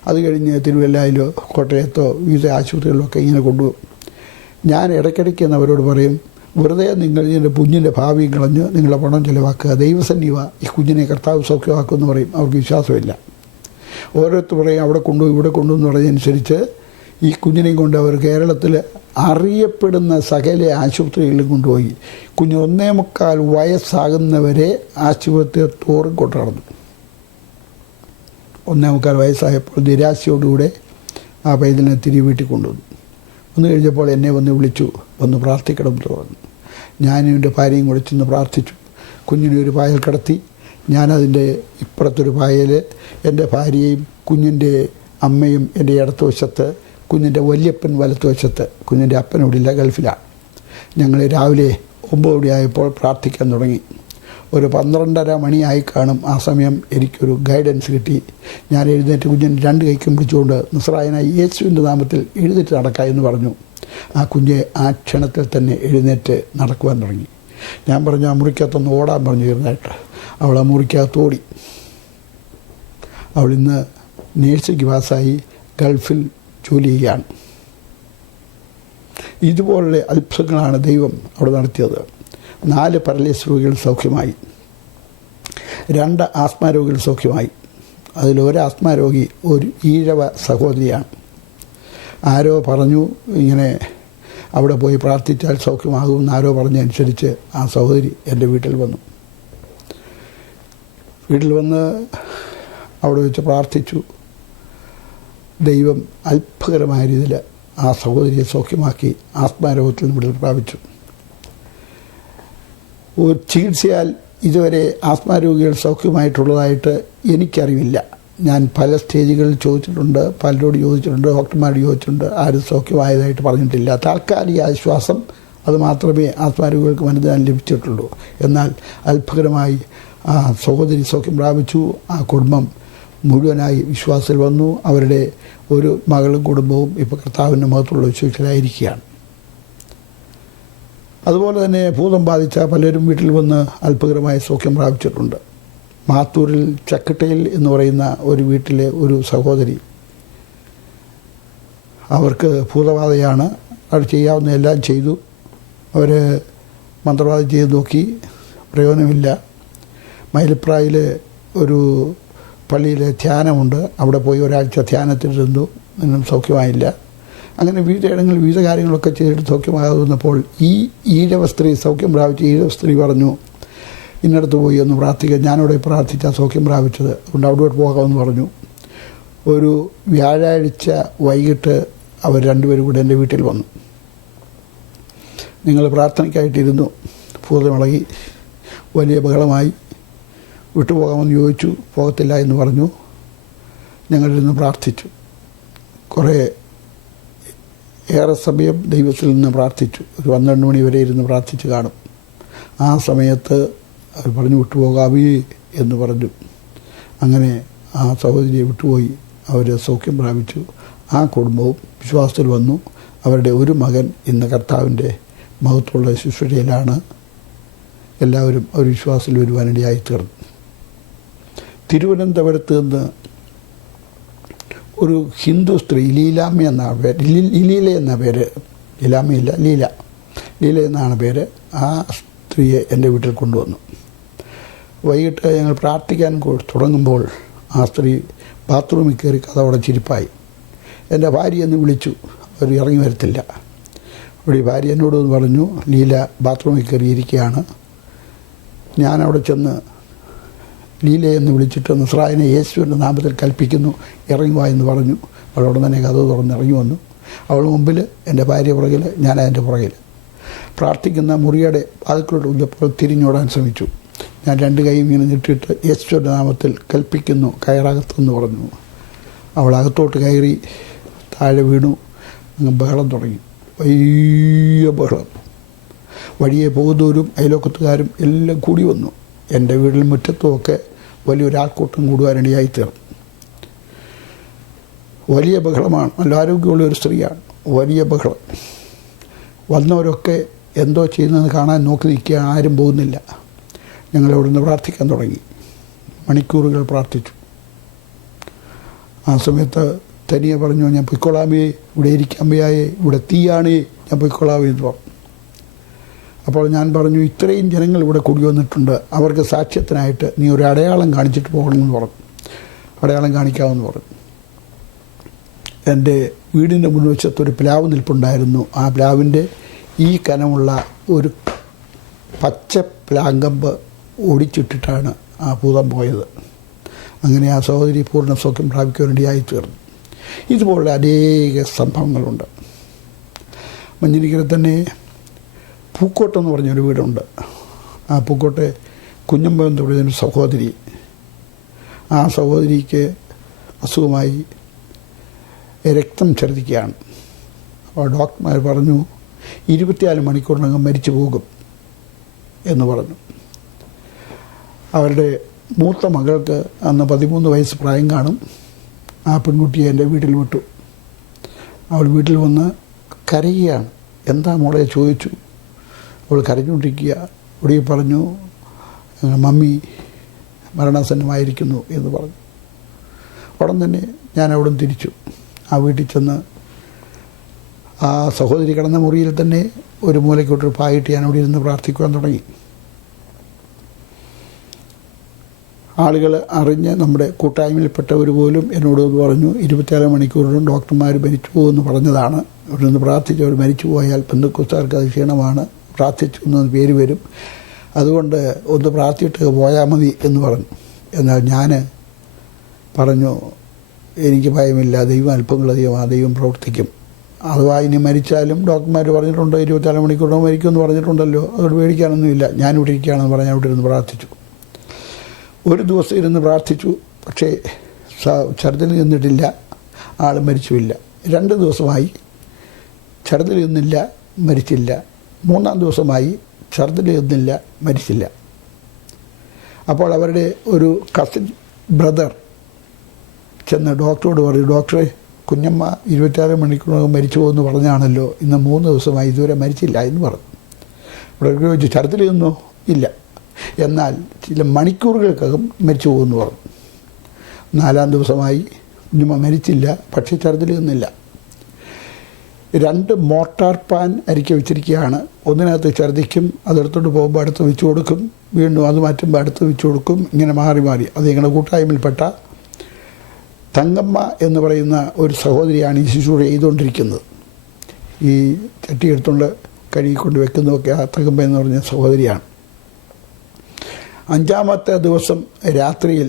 അത് കഴിഞ്ഞ് തിരുവല്ലയിലോ കോട്ടയത്തോ വിവിധ ആശുപത്രികളിലൊക്കെ ഇങ്ങനെ കൊണ്ടുപോകും. ഞാൻ ഇടയ്ക്കിടയ്ക്ക് എന്നവരോട് പറയും, വെറുതെ നിങ്ങൾ ഇതിൻ്റെ കുഞ്ഞിൻ്റെ ഭാവിയും കളഞ്ഞ് നിങ്ങളുടെ പണം ചിലവാക്കുക, ദൈവസന്നിവ ഈ കുഞ്ഞിനെ കർത്താവ് സൗഖ്യമാക്കുമെന്ന് പറയും. അവർക്ക് വിശ്വാസമില്ല. ഓരോരുത്തർ പറയും അവിടെ കൊണ്ടുപോയി ഇവിടെ കൊണ്ടുവന്ന് പറയുന്നതനുസരിച്ച് ഈ കുഞ്ഞിനെയും കൊണ്ട് അവർ കേരളത്തിൽ അറിയപ്പെടുന്ന സകല ആശുപത്രികളിലും കൊണ്ടുപോയി. കുഞ്ഞ് 1.25 വയസ്സാകുന്നവരെ ആശുപത്രി തോറും കൊണ്ടു നടന്നു. 1.25 വയസ്സായപ്പോൾ നിരാശയോടുകൂടെ ആ പൈതലിനെ തിരികെ വീട്ടിൽ കൊണ്ടുവന്നു. വന്നു കഴിഞ്ഞപ്പോൾ എന്നെ വന്ന് വിളിച്ചു, വന്ന് പ്രാർത്ഥിക്കണം എന്ന് പറഞ്ഞു. ഞാനും എൻ്റെ ഭാര്യയും കൂടെ ചെന്ന് പ്രാർത്ഥിച്ചു. കുഞ്ഞിനെ ഒരു പായൽ കിടത്തി. ഞാനതിൻ്റെ ഇപ്പുറത്തൊരു പായൽ എൻ്റെ ഭാര്യയും കുഞ്ഞിൻ്റെ അമ്മയും എൻ്റെ ഇടത്ത് വശത്ത്, കുഞ്ഞിൻ്റെ വല്യപ്പൻ വലത്ത് വശത്ത്. കുഞ്ഞിൻ്റെ അപ്പൻ ഇവിടെ ഇല്ല, ഗൾഫിലാണ്. ഞങ്ങൾ രാവിലെ 9 മണിയായപ്പോൾ പ്രാർത്ഥിക്കാൻ തുടങ്ങി. ഒരു 12:30 മണിയായി കാണും. ആ സമയം എനിക്കൊരു ഗൈഡൻസ് കിട്ടി. ഞാൻ എഴുന്നേറ്റ് കുഞ്ഞിന് 2 കൈക്കും പിടിച്ചുകൊണ്ട് നസ്രായനായ യേശുവിൻ്റെ നാമത്തിൽ എഴുന്നേറ്റ് നടക്കുക എന്ന് പറഞ്ഞു. ആ കുഞ്ഞ് ആ ക്ഷണത്തിൽ തന്നെ എഴുന്നേറ്റ് നടക്കുവാൻ തുടങ്ങി. ഞാൻ പറഞ്ഞു, ആ മുറിക്കകത്തൊന്ന് ഓടാൻ പറഞ്ഞു ചെറുതായിട്ട്. അവൾ ആ മുറിക്കകത്ത് ഓടി. അവൾ ഇന്ന് നേഴ്സിംഗ് പാസ്സായി ഗൾഫിൽ ജോലി ചെയ്യുകയാണ്. ഇതുപോലുള്ള അത്ഭുതങ്ങളാണ് ദൈവം അവിടെ നടത്തിയത്. 4 പാരലൈസ് രോഗികൾ സൗഖ്യമായി, 2 ആസ്മ രോഗികൾ സൗഖ്യമായി. അതിലൊരു ആസ്മ രോഗി ഒരു ഈഴവ സഹോദരിയാണ്. ആരോ പറഞ്ഞു ഇങ്ങനെ അവിടെ പോയി പ്രാർത്ഥിച്ചാൽ സൗഖ്യമാകുമെന്ന് ആരോ പറഞ്ഞതനുസരിച്ച് ആ സഹോദരി എൻ്റെ വീട്ടിൽ വന്നു. വീട്ടിൽ വന്ന് അവിടെ വെച്ച് പ്രാർത്ഥിച്ചു. ദൈവം അത്ഭുതകരമായ രീതിയിൽ ആ സഹോദരിയെ സൗഖ്യമാക്കി ആസ്മാരോഗത്തിൽ നിന്ന് വിടുതൽ പ്രാപിച്ചു. ഒരു ചികിത്സയാൽ ഇതുവരെ ആസ്മാരോഗികൾ സൗഖ്യമായിട്ടുള്ളതായിട്ട് എനിക്കറിവില്ല. ഞാൻ പല സ്റ്റേജുകളിൽ ചോദിച്ചിട്ടുണ്ട്, പലരോട് ചോദിച്ചിട്ടുണ്ട്, ഡോക്ടർമാരോട് ചോദിച്ചിട്ടുണ്ട്. ആരും സൗഖ്യമായതായിട്ട് പറഞ്ഞിട്ടില്ല. താൽക്കാലിക ആശ്വാസം അത് മാത്രമേ ആസ്മാരോഗികൾക്ക് മനസ്സിലാൻ ലഭിച്ചിട്ടുള്ളൂ. എന്നാൽ അത്ഭുതകരമായി ആ സഹോദരി സൗഖ്യം പ്രാപിച്ചു. ആ കുടുംബം മുഴുവനായി വിശ്വാസത്തിൽ വന്നു. അവരുടെ ഒരു മകളും കുടുംബവും ഇപ്പോൾ കർത്താവിൻ്റെ മഹത്വമുള്ള വിശ്വാസത്തിലായിരിക്കുകയാണ്. അതുപോലെ തന്നെ ഭൂതം ബാധിച്ച പലരും വീട്ടിൽ വന്ന് അത്ഭുതകരമായ സൗഖ്യം പ്രാപിച്ചിട്ടുണ്ട്. മാത്തൂരിൽ ചക്കട്ടയിൽ എന്ന് പറയുന്ന ഒരു വീട്ടിലെ ഒരു സഹോദരി, അവർക്ക് ഭൂതബാധയാണ്. അവർ ചെയ്യാവുന്ന എല്ലാം ചെയ്തു. അവർ മന്ത്രവാദം ചെയ്ത് നോക്കി, പ്രയോജനമില്ല. മയിലപ്രായിൽ ഒരു പള്ളിയിൽ ധ്യാനമുണ്ട്. അവിടെ പോയി ഒരാഴ്ച ധ്യാനത്തിലിരുന്നു, ഒന്നും സൗഖ്യമായില്ല. അങ്ങനെ വിവിധ ഇടങ്ങളിൽ വിവിധ കാര്യങ്ങളൊക്കെ ചെയ്തിട്ട് സൗഖ്യമാകുന്നപ്പോൾ ഈ ഈഴവ സ്ത്രീ സൗഖ്യം പ്രാപിച്ച ഈഴവ സ്ത്രീ പറഞ്ഞു, ഇന്നടത്ത് പോയി ഒന്ന് പ്രാർത്ഥിക്കുക. ഞാനവിടെ പ്രാർത്ഥിച്ചാൽ സൗഖ്യം പ്രാപിച്ചത്, അതുകൊണ്ട് അവിടെ പോകാമെന്ന് പറഞ്ഞു. ഒരു വ്യാഴാഴ്ച വൈകിട്ട് അവർ 2 പേരും കൂടെ എൻ്റെ വീട്ടിൽ വന്നു. നിങ്ങൾ പ്രാർത്ഥനയ്ക്കായിട്ടിരുന്നു. ഭൂതമിളകി, വലിയ ബഹളമായി. വിട്ടുപോകാമെന്ന് ചോദിച്ചു. പോകത്തില്ല എന്ന് പറഞ്ഞു. ഞങ്ങളിരുന്ന് പ്രാർത്ഥിച്ചു. ഏറെ സമയം ദൈവത്തിൽ നിന്ന് പ്രാർത്ഥിച്ചു. ഒരു 12 മണി വരെ ഇരുന്ന് പ്രാർത്ഥിച്ച് കാണും. ആ സമയത്ത് അവർ പറഞ്ഞു വിട്ടുപോകാവേ എന്ന് പറഞ്ഞു. അങ്ങനെ ആ സഹോദരിയെ വിട്ടുപോയി. അവർ സൗഖ്യം പ്രാപിച്ചു. ആ കുടുംബവും വിശ്വാസത്തിൽ വന്നു. അവരുടെ ഒരു മകൻ ഇന്ന് കർത്താവിൻ്റെ മഹത്വമുള്ള ശുശ്രൂഷയിലാണ്. എല്ലാവരും ഒരു വിശ്വാസത്തിൽ വരുവാനിടയായി തീർന്നു. തിരുവനന്തപുരത്ത് നിന്ന് ഒരു ഹിന്ദു സ്ത്രീ ലീലാമ്മ എന്നാണ് പേര്, ലീല എന്ന പേര്, ലീലാമ്മയില്ല ലീല എന്നാണ് പേര്. ആ സ്ത്രീയെ എൻ്റെ വീട്ടിൽ കൊണ്ടുവന്നു. വൈകിട്ട് ഞങ്ങൾ പ്രാർത്ഥിക്കാൻ തുടങ്ങുമ്പോൾ ആ സ്ത്രീ ബാത്റൂമിൽ കയറി കതവടെ ചിരിപ്പായി. എൻ്റെ ഭാര്യ എന്ന് വിളിച്ചു. അവർ ഇറങ്ങി വരത്തില്ല. ഇവിടെ ഭാര്യ എന്നോട് പറഞ്ഞു, ലീല ബാത്റൂമിൽ കയറിയിരിക്കുകയാണ്. ഞാനവിടെ ചെന്ന് ലീലയെന്ന് വിളിച്ചിട്ട് നസ്രായനെ യേശുവിൻ്റെ നാമത്തിൽ കൽപ്പിക്കുന്നു, ഇറങ്ങുക എന്ന് പറഞ്ഞു. അവളോട് തന്നെ കഥ തുറന്ന് ഇറങ്ങി വന്നു. അവൾ മുമ്പിൽ, എൻ്റെ ഭാര്യ പുറകിൽ, ഞാൻ അതിൻ്റെ പുറകിൽ. പ്രാർത്ഥിക്കുന്ന മുറിയുടെ വാതിൽക്കലോട്ട് ഉള്ളപ്പോൾ തിരിഞ്ഞോടാൻ ശ്രമിച്ചു. ഞാൻ 2 കൈയും ഇങ്ങനെ നീട്ടിയിട്ട് യേശുവിൻ്റെ നാമത്തിൽ കൽപ്പിക്കുന്നു, കയറകത്തെന്ന് പറഞ്ഞു. അവൾ അകത്തോട്ട് കയറി താഴെ വീണു. അങ്ങ് ബഹളം തുടങ്ങി. വലിയ ബഹളം. വഴിയെ പോകുന്നവരും അയലോക്കത്തുകാരും എല്ലാം കൂടി വന്നു. എൻ്റെ വീടിൽ മുറ്റത്തുമൊക്കെ വലിയൊരാൾക്കൂട്ടം കൂടുവാനിടയായി തീർന്നു. വലിയ ബഹളമാണ്. നല്ല ആരോഗ്യമുള്ള ഒരു സ്ത്രീയാണ്. വലിയ ബഹളം. വന്നവരൊക്കെ എന്തോ ചെയ്യുന്നത് കാണാൻ നോക്കി നിൽക്കുക. ആരും പോകുന്നില്ല. ഞങ്ങൾ അവിടെ നിന്ന് പ്രാർത്ഥിക്കാൻ തുടങ്ങി. മണിക്കൂറുകൾ പ്രാർത്ഥിച്ചു. ആ സമയത്ത് തനിയെ പറഞ്ഞു, ഞാൻ പൊയ്ക്കൊള്ളാമേ, ഇവിടെ ഇരിക്കാമയായേ, ഇവിടെ തീയാണേ, ഞാൻ പൊയ്ക്കൊള്ളാമേ എന്ന് പറഞ്ഞു. അപ്പോൾ ഞാൻ പറഞ്ഞു, ഇത്രയും ജനങ്ങൾ ഇവിടെ കൂടി വന്നിട്ടുണ്ട്, അവർക്ക് സാക്ഷ്യത്തിനായിട്ട് നീ ഒരു അടയാളം കാണിച്ചിട്ട് പോകണമെന്ന് പറഞ്ഞു. അടയാളം കാണിക്കാമെന്ന് പറഞ്ഞു. എൻ്റെ വീടിൻ്റെ മുൻവശത്തൊരു പ്ലാവ് നിൽപ്പുണ്ടായിരുന്നു. ആ പ്ലാവിൻ്റെ ഈ കനമുള്ള ഒരു പച്ച പ്ലാങ്കമ്പ് ഓടിച്ചിട്ടിട്ടാണ് ആ ഭൂതം പോയത്. അങ്ങനെ ആ സഹോദരി പൂർണ്ണ സൗഖ്യം പ്രാപിക്കുവാനിടയായി തീർന്നു. ഇതുപോലുള്ള അനേക സംഭവങ്ങളുണ്ട്. മഞ്ഞിനിക്കര തന്നെ പൂക്കോട്ടെന്ന് പറഞ്ഞൊരു വീടുണ്ട്. ആ പൂക്കോട്ടെ കുഞ്ഞമ്പ എന്ന് പറയുന്നൊരു സഹോദരി. ആ സഹോദരിക്ക് അസുഖമായി രക്തം ഛർദ്ദിക്കുകയാണ്. അപ്പോൾ ഡോക്ടർമാർ പറഞ്ഞു 24 മണിക്കൂറിനകം മരിച്ചു പോകും എന്ന് പറഞ്ഞു. അവരുടെ മൂത്ത മകൾക്ക് അന്ന് 13 വയസ്സ് പ്രായം കാണും. ആ പെൺകുട്ടിയെ എൻ്റെ വീട്ടിൽ വിട്ടു. അവൾ വീട്ടിൽ വന്ന് കരയുകയാണ്. എന്താ മോളെ ചോദിച്ചു. അവൾ കരഞ്ഞുകൊണ്ടിരിക്കുക. ഇവിടെ പറഞ്ഞു, മമ്മി മരണാസന്നമായിരിക്കുന്നു എന്ന് പറഞ്ഞു. ഉടൻ തന്നെ ഞാൻ അവിടെ തിരിച്ചു. ആ വീട്ടിൽ ചെന്ന് ആ സഹോദരി കിടന്ന മുറിയിൽ തന്നെ ഒരു മൂലയ്ക്കോട്ടൊരു പായിട്ട് ഞാൻ അവിടെ ഇരുന്ന് പ്രാർത്ഥിക്കുവാൻ തുടങ്ങി. ആളുകൾ അറിഞ്ഞ് നമ്മുടെ കൂട്ടായ്മയിൽപ്പെട്ടവർ പോലും എന്നോട് പറഞ്ഞു, 24 മണിക്കൂറിലും ഡോക്ടർമാർ മരിച്ചു പോകുമെന്ന് പറഞ്ഞതാണ്. അവിടെ നിന്ന് പ്രാർത്ഥിച്ചവർ മരിച്ചു പോയാൽ പെന്തക്കോസ്തുകാർക്ക് അത് ക്ഷീണമാണ്, പ്രാർത്ഥിച്ചു എന്നൊന്ന് പേര് വരും, അതുകൊണ്ട് ഒന്ന് പ്രാർത്ഥിച്ചിട്ട് പോയാൽ മതി എന്ന് പറഞ്ഞു. എന്നാൽ ഞാൻ പറഞ്ഞു, എനിക്ക് ഭയമില്ല, ദൈവം അല്പങ്ങളധികം ആ ദൈവം പ്രവർത്തിക്കും. അഥവാ ഇനി മരിച്ചാലും ഡോക്ടർമാർ പറഞ്ഞിട്ടുണ്ട് 24 മണിക്കൂറിനോ മരിക്കുമെന്ന് പറഞ്ഞിട്ടുണ്ടല്ലോ, അതുകൊണ്ട് പേടിക്കാനൊന്നുമില്ല, ഞാനിവിടെ ഇരിക്കുകയാണെന്ന് പറഞ്ഞ് അവിടെ ഇരുന്ന് പ്രാർത്ഥിച്ചു. ഒരു ദിവസം ഇരുന്ന് പ്രാർത്ഥിച്ചു. പക്ഷേ ഛർദ്ദിൽ നിന്നിട്ടില്ല, ആൾ മരിച്ചുമില്ല. 2 ദിവസമായി ഛർദ്ദിൽ നിന്നില്ല, മരിച്ചില്ല. 3-ാം ദിവസമായി ഛർദ്ദിൽ നിന്നില്ല, മരിച്ചില്ല. അപ്പോൾ അവരുടെ ഒരു കസിൻ ബ്രദർ ചെന്ന് ഡോക്ടറോട് പറഞ്ഞു, ഡോക്ടറെ, കുഞ്ഞമ്മ 24 മണിക്കൂറിനകം മരിച്ചു പോകുമെന്ന് പറഞ്ഞാണല്ലോ, ഇന്ന് 3 ദിവസമായി ഇതുവരെ മരിച്ചില്ല എന്ന് പറഞ്ഞു. ഇവിടെ ചോദിച്ചു, ഛർദ്ദിൽ നിന്നോ? ഇല്ല, എന്നാൽ ചില മണിക്കൂറുകൾക്കകം മരിച്ചു പോകുമെന്ന് പറഞ്ഞു. 4-ാം ദിവസമായി കുഞ്ഞമ്മ മരിച്ചില്ല, പക്ഷേ ഛർദ്ദിൽ നിന്നില്ല. 2 മോട്ടാർ പാൻ അരിക്ക വെച്ചിരിക്കുകയാണ്. ഒന്നിനകത്ത് ഛർദ്ദിക്കും, അതെടുത്തോട്ട് പോകുമ്പോൾ അടുത്ത് വെച്ച് കൊടുക്കും, വീണ്ടും അത് മാറ്റുമ്പോൾ അടുത്ത് വെച്ച് കൊടുക്കും, ഇങ്ങനെ മാറി മാറി. അത് ഞങ്ങളുടെ കൂട്ടായ്മയിൽപ്പെട്ട തങ്കമ്മ എന്ന് പറയുന്ന ഒരു സഹോദരിയാണ് ഈ ശുശ്രൂഷ ചെയ്തുകൊണ്ടിരിക്കുന്നത്. ഈ ചട്ടി എടുത്തുകൊണ്ട് കഴുകിക്കൊണ്ട് വെക്കുന്നതൊക്കെ ആ തങ്കമ്മ എന്ന് പറഞ്ഞ സഹോദരിയാണ്. 5-ാമത്തെ ദിവസം രാത്രിയിൽ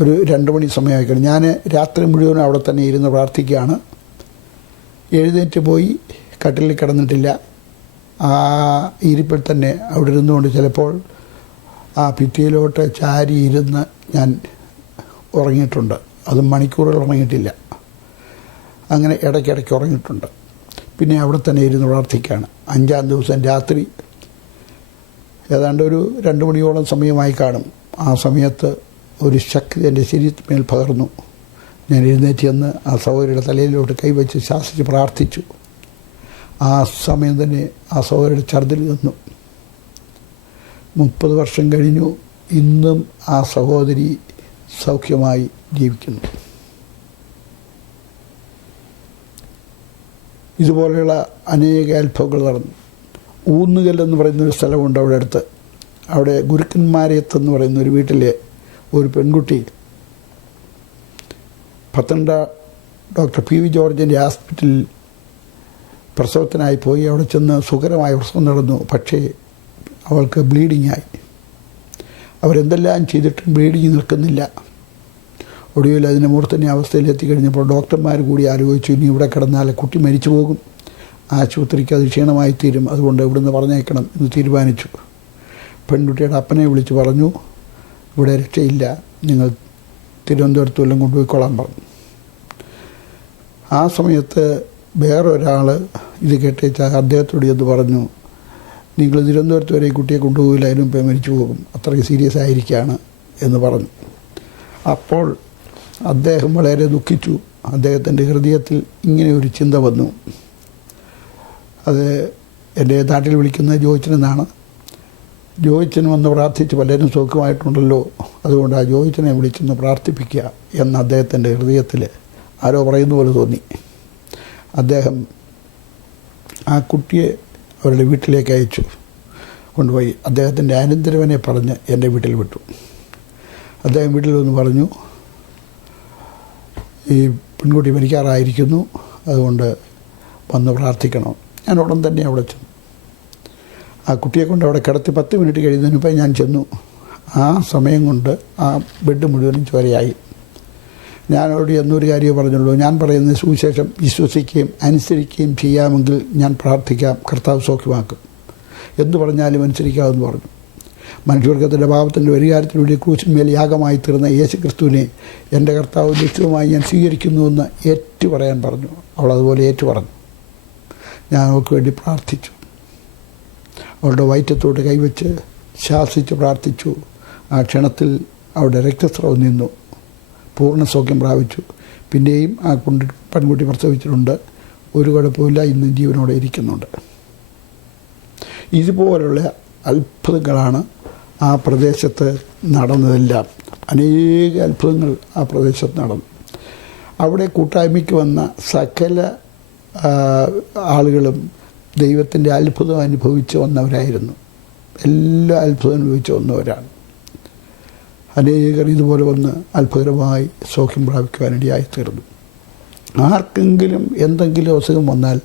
ഒരു 2 മണി സമയമായിക്കണം. ഞാൻ രാത്രി മുഴുവനും അവിടെ തന്നെ ഇരുന്ന് പ്രാർത്ഥിക്കുകയാണ്. എഴുന്നേറ്റ് പോയി കട്ടിലിൽ കിടന്നിട്ടില്ല. ആ ഇരിപ്പിൽ തന്നെ അവിടെ ഇരുന്നുകൊണ്ട് ചിലപ്പോൾ ആ ഭിത്തിയിലോട്ട് ചാരി ഇരുന്ന് ഞാൻ ഉറങ്ങിയിട്ടുണ്ട്. അത് മണിക്കൂറുകൾ ഉറങ്ങിയിട്ടില്ല. അങ്ങനെ ഇടയ്ക്കിടയ്ക്ക് ഉറങ്ങിയിട്ടുണ്ട്. പിന്നെ അവിടെ തന്നെ ഇരുന്ന് പ്രാർത്ഥിക്കുകയാണ്. 5-ാം ദിവസം രാത്രി ഏതാണ്ട് ഒരു 2 മണിയോളം സമയമായി കാണും. ആ സമയത്ത് ഒരു ശക്തി എൻ്റെ ശരീരത്തിന്മേൽ പകർന്നു. ഞാൻ എഴുന്നേറ്റ് ചെന്ന് ആ സഹോദരിയുടെ തലയിലോട്ട് കൈവച്ച് ശാസിച്ച് പ്രാർത്ഥിച്ചു. ആ സമയം തന്നെ ആ സഹോദരിയുടെ ഛർദ്ദിൽ നിന്നു. 30 വർഷം കഴിഞ്ഞു. ഇന്നും ആ സഹോദരി സൗഖ്യമായി ജീവിക്കുന്നു. ഇതുപോലെയുള്ള അനേക അത്ഭുതങ്ങൾ നടന്നു. ഊന്നുകൽ എന്ന് പറയുന്നൊരു സ്ഥലമുണ്ട് അവിടെ അടുത്ത്. അവിടെ ഗുരുക്കന്മാരെത്തെന്ന് പറയുന്ന ഒരു വീട്ടിലെ ഒരു പെൺകുട്ടി പത്തനംതിട്ട ഡോക്ടർ പി.വി. ജോർജിൻ്റെ ഹോസ്പിറ്റലിൽ പ്രസവത്തിനായി പോയി. അവിടെ ചെന്ന് സുഖകരമായ പ്രസവം നടന്നു. പക്ഷേ അവൾക്ക് ബ്ലീഡിംഗ് ആയി. അവരെന്തെല്ലാം ചെയ്തിട്ടും ബ്ലീഡിങ് നിൽക്കുന്നില്ല. ഒടുവിൽ അതിനെ മൂർത്തന്നെ അവസ്ഥയിലെത്തിക്കഴിഞ്ഞപ്പോൾ ഡോക്ടർമാർ കൂടി ആലോചിച്ചു, ഇനി ഇവിടെ കിടന്നാൽ കുട്ടി മരിച്ചു പോകും, ആശുപത്രിക്ക് അത് ക്ഷീണമായി തീരും, അതുകൊണ്ട് ഇവിടുന്ന് പറഞ്ഞേക്കണം എന്ന് തീരുമാനിച്ചു. പെൺകുട്ടിയുടെ അപ്പനെ വിളിച്ച് പറഞ്ഞു, ഇവിടെ രക്ഷയില്ല, നിങ്ങൾ തിരുവനന്തപുരത്ത് വല്ലതും കൊണ്ടുപോയിക്കൊള്ളാൻ പറഞ്ഞു. ആ സമയത്ത് വേറൊരാൾ ഇത് കേട്ടേച്ച അദ്ദേഹത്തോട് എന്ന് പറഞ്ഞു, നിങ്ങൾ തിരുവനന്തപുരത്ത് വരെ ഈ കുട്ടിയെ കൊണ്ടുപോകില്ല, അതിന് മുമ്പേ മരിച്ചു പോകും, അത്രയ്ക്ക് സീരിയസ് ആയിരിക്കുകയാണ് എന്ന് പറഞ്ഞു. അപ്പോൾ അദ്ദേഹം വളരെ ദുഃഖിച്ചു. അദ്ദേഹത്തിൻ്റെ ഹൃദയത്തിൽ ഇങ്ങനെ ഒരു ചിന്ത വന്നു. അത് എൻ്റെ നാട്ടിൽ വിളിക്കുന്ന ജോയിച്ചനെന്നാണ്. ജോയിച്ചൻ വന്ന് പ്രാർത്ഥിച്ച് പലരും സൗഖ്യമായിട്ടുണ്ടല്ലോ, അതുകൊണ്ട് ആ ജോയിച്ചനെ വിളിച്ചൊന്ന് പ്രാർത്ഥിപ്പിക്കുക എന്ന് അദ്ദേഹത്തിൻ്റെ ഹൃദയത്തിൽ ആരോ പറയുന്ന പോലെ തോന്നി. അദ്ദേഹം ആ കുട്ടിയെ അവരുടെ വീട്ടിലേക്ക് അയച്ചു. കൊണ്ടുപോയി അദ്ദേഹത്തിൻ്റെ അനന്തരവനെ പറഞ്ഞ് എൻ്റെ വീട്ടിൽ വിട്ടു. അദ്ദേഹം വീട്ടിൽ വന്ന് പറഞ്ഞു, ഈ പെൺകുട്ടി മരിക്കാറായിരിക്കുന്നു, അതുകൊണ്ട് വന്ന് പ്രാർത്ഥിക്കണം. ഞാൻ ഉടൻ തന്നെ അവിടെ ചെന്നു. ആ കുട്ടിയെ കൊണ്ട് അവിടെ കിടത്തി 10 മിനിറ്റ് കഴിയുന്നതിന് മുമ്പേ ഞാൻ ചെന്നു. ആ സമയം കൊണ്ട് ആ ബെഡ് മുഴുവനും ചോരയായി. ഞാനോട് എന്നൊരു കാര്യമേ പറഞ്ഞുള്ളൂ, ഞാൻ പറയുന്ന സുവിശേഷം വിശ്വസിക്കുകയും അനുസരിക്കുകയും ചെയ്യാമെങ്കിൽ ഞാൻ പ്രാർത്ഥിക്കാം, കർത്താവ് സൗഖ്യമാക്കും. എന്തു പറഞ്ഞാലും അനുസരിക്കാമെന്ന് പറഞ്ഞു. മനുഷ്യവർഗത്തിൻ്റെ പാപത്തിൻ്റെ പരിഹാരത്തിലൂടെ ക്രൂശിന്മേൽ യാഗമായി തീർന്ന യേശു ക്രിസ്തുവിനെ എൻ്റെ കർത്താവ് നിശ്ചയമായി ഞാൻ സ്വീകരിക്കുന്നുവെന്ന് ഏറ്റു പറയാൻ പറഞ്ഞു. അവൾ അതുപോലെ ഏറ്റു പറഞ്ഞു. ഞാൻ അവൾക്ക് വേണ്ടി പ്രാർത്ഥിച്ചു. അവളുടെ വയറ്റത്തോട്ട് കൈവച്ച് ശാസിച്ച് പ്രാർത്ഥിച്ചു. ആ ക്ഷണത്തിൽ അവളുടെ രക്തസ്രാവം നിന്നു, പൂർണ്ണ സൗഖ്യം പ്രാപിച്ചു. പിന്നെയും ആ പെൺകുട്ടി പ്രസവിച്ചിട്ടുണ്ട്, ഒരു കുഴപ്പമില്ല, ഇന്നും ജീവനോടെ ഇരിക്കുന്നുണ്ട്. ഇതുപോലുള്ള അത്ഭുതങ്ങളാണ് ആ പ്രദേശത്ത് നടന്നതെല്ലാം. അനേക അത്ഭുതങ്ങൾ ആ പ്രദേശത്ത് നടന്നു. അവിടെ കൂട്ടായ്മയ്ക്ക് വന്ന സകല ആളുകളും ദൈവത്തിൻ്റെ അത്ഭുതം അനുഭവിച്ച് വന്നവരായിരുന്നു. എല്ലാ അത്ഭുതം അനുഭവിച്ച് വന്നവരാണ്. അനേകർ ഇതുപോലെ വന്ന് അത്ഭുതകരമായി സൗഖ്യം പ്രാപിക്കുവാനിടയായി തീർന്നു. ആർക്കെങ്കിലും എന്തെങ്കിലും അസുഖം വന്നാൽ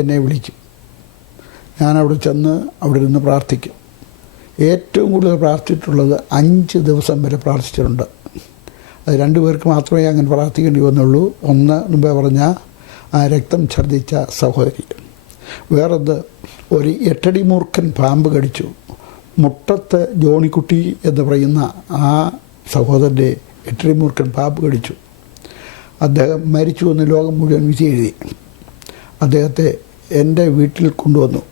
എന്നെ വിളിക്കും. ഞാനവിടെ ചെന്ന് അവിടെ നിന്ന് പ്രാർത്ഥിക്കും. ഏറ്റവും കൂടുതൽ പ്രാർത്ഥിച്ചിട്ടുള്ളത് 5 ദിവസം വരെ പ്രാർത്ഥിച്ചിട്ടുണ്ട്. അത് 2 പേർക്ക് മാത്രമേ അങ്ങനെ പ്രാർത്ഥിക്കേണ്ടി വന്നുള്ളൂ. ഒന്ന് മുമ്പേ പറഞ്ഞ ആ രക്തം ഛർദ്ദിച്ച സഹോദരി. വേറൊന്ന്, ഒരു 8 അടി മൂർഖൻ പാമ്പ് കടിച്ചു. മുട്ടത്ത് ജോണിക്കുട്ടി എന്ന് പറയുന്ന ആ സഹോദരൻ്റെ 8 അടി മൂർഖൻ പാമ്പ് കടിച്ചു. അദ്ദേഹം മരിച്ചു എന്ന് ലോകം മുഴുവൻ വിധി എഴുതി. അദ്ദേഹത്തെ എൻ്റെ വീട്ടിൽ കൊണ്ടുവന്നു.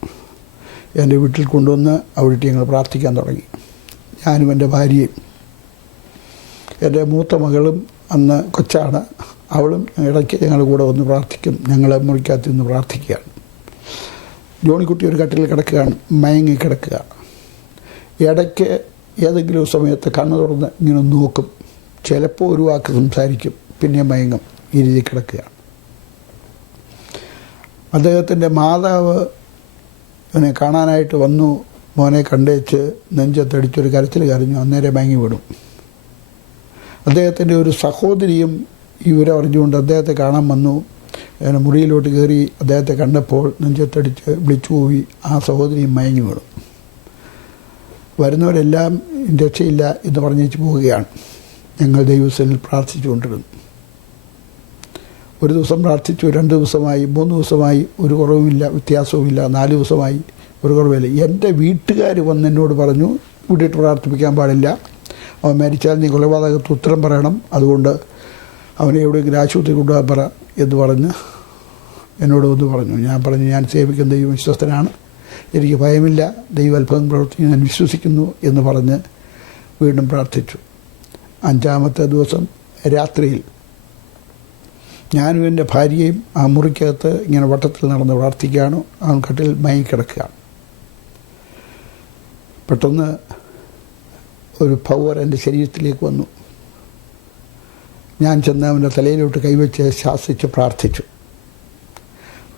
എൻ്റെ വീട്ടിൽ കൊണ്ടുവന്ന് അവിടേക്ക് ഞങ്ങൾ പ്രാർത്ഥിക്കാൻ തുടങ്ങി. ഞാനും എൻ്റെ ഭാര്യയും എൻ്റെ മൂത്ത മകളും, അന്ന് കൊച്ചാണ്, അവളും ഇടയ്ക്ക് ഞങ്ങൾ കൂടെ വന്ന് പ്രാർത്ഥിക്കും. ഞങ്ങൾ മുറിക്കകത്ത് നിന്ന് പ്രാർത്ഥിക്കുകയാണ്. ജോണിക്കുട്ടി ഒരു കട്ടിൽ കിടക്കുകയാണ്, മയങ്ങി കിടക്കുക. ഇടയ്ക്ക് ഏതെങ്കിലും സമയത്ത് കണ്ണ് തുറന്ന് ഇങ്ങനെ നോക്കും, ചിലപ്പോൾ ഒരു വാക്ക് സംസാരിക്കും, പിന്നെ മയങ്ങും. ഈ രീതി കിടക്കുകയാണ്. അദ്ദേഹത്തിൻ്റെ മാതാവ് ഇവനെ കാണാനായിട്ട് വന്നു. മോനെ കണ്ടേച്ച് നെഞ്ചത്തടിച്ചൊരു കരച്ചിൽ കരഞ്ഞു. അന്നേരം മയങ്ങി വിടും. അദ്ദേഹത്തിൻ്റെ ഒരു സഹോദരിയും ഈ വിവരം അറിഞ്ഞുകൊണ്ട് അദ്ദേഹത്തെ കാണാൻ വന്നു. മുറിയിലോട്ട് കയറി അദ്ദേഹത്തെ കണ്ടപ്പോൾ നെഞ്ചത്തടിച്ച് വിളിച്ചു പോയി. ആ സഹോദരിയും മയങ്ങി വീണു. വരുന്നവരെല്ലാം രക്ഷയില്ല എന്ന് പറഞ്ഞേച്ച് പോവുകയാണ്. ഞങ്ങൾ ദൈവസ്ഥനിൽ പ്രാർത്ഥിച്ചുകൊണ്ടിരുന്നു. ഒരു ദിവസം പ്രാർത്ഥിച്ചു, 2 ദിവസമായി, 3 ദിവസമായി, ഒരു കുറവുമില്ല, വ്യത്യാസവുമില്ല. 4 ദിവസമായി, ഒരു കുറവില്ല. എൻ്റെ വീട്ടുകാർ വന്ന് എന്നോട് പറഞ്ഞു, വിട്ടിട്ട് പ്രാർത്ഥിപ്പിക്കാൻ പാടില്ല. അവൻ മരിച്ചാൽ നീ കൊലപാതകത്തിന് ഉത്തരം പറയണം, അതുകൊണ്ട് അവനെ എവിടെയെങ്കിലും ആശുപത്രി കൊണ്ടുപോകാൻ പറ എന്ന് പറഞ്ഞ് എന്നോട് ഒന്ന് പറഞ്ഞു. ഞാൻ പറഞ്ഞു, ഞാൻ സേവിക്കുന്ന ദൈവം വിശ്വസ്തനാണ്, എനിക്ക് ഭയമില്ല, ദൈവം അത്ഭുതം പ്രവർത്തിക്കാൻ ഞാൻ വിശ്വസിക്കുന്നു എന്ന് പറഞ്ഞ് വീണ്ടും പ്രാർത്ഥിച്ചു. 5-ാമത്തെ ദിവസം രാത്രിയിൽ ഞാനും എൻ്റെ ഭാര്യയും ആ മുറിക്കകത്ത് ഇങ്ങനെ വട്ടത്തിൽ നടന്ന് പ്രാർത്ഥിക്കുകയാണ്. അവൻ കട്ടിൽ മയങ്ങിക്കിടക്കുകയാണ്. പെട്ടെന്ന് ഒരു പവർ എൻ്റെ ശരീരത്തിലേക്ക് വന്നു. ഞാൻ ചെന്ന് അവൻ്റെ തലയിലോട്ട് കൈവച്ച് ശാസിച്ച്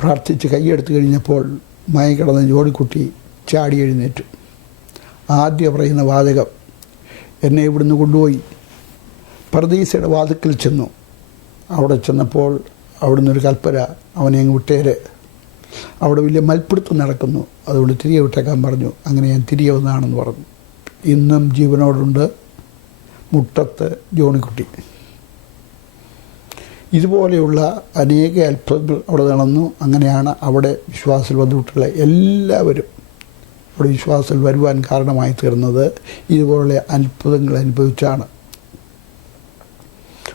പ്രാർത്ഥിച്ച് കൈയെടുത്ത് കഴിഞ്ഞപ്പോൾ മയങ്ങിക്കിടന്ന ജോണിക്കുട്ടി ചാടി എഴുന്നേറ്റു. ആദ്യം പറയുന്ന വാചകം, എന്നെ ഇവിടുന്ന് കൊണ്ടുപോയി പർദീസയുടെ വാതിക്കൽ ചെന്നു. അവിടെ ചെന്നപ്പോൾ അവിടുന്ന് ഒരു കൽപ്പന, അവനെ അങ്ങ് വിട്ടേര്, അവിടെ വലിയ മൽപ്പിടുത്തം നടക്കുന്നു, അതുകൊണ്ട് തിരികെ വിട്ടേക്കാൻ പറഞ്ഞു. അങ്ങനെ ഞാൻ തിരികെ വന്നതാണെന്ന് പറഞ്ഞു. ഇന്നും ജീവനോടുണ്ട് മുട്ടത്ത് ജോണിക്കുട്ടി. ഇതുപോലെയുള്ള അനേക അത്ഭുതങ്ങൾ അവിടെ നടന്നു. അങ്ങനെയാണ് അവിടെ വിശ്വാസത്തിൽ വന്നിട്ടുള്ള എല്ലാവരും അവിടെ വിശ്വാസത്തിൽ വരുവാൻ കാരണമായി തീർന്നത് ഇതുപോലുള്ള അത്ഭുതങ്ങൾ അനുഭവിച്ചാണ്.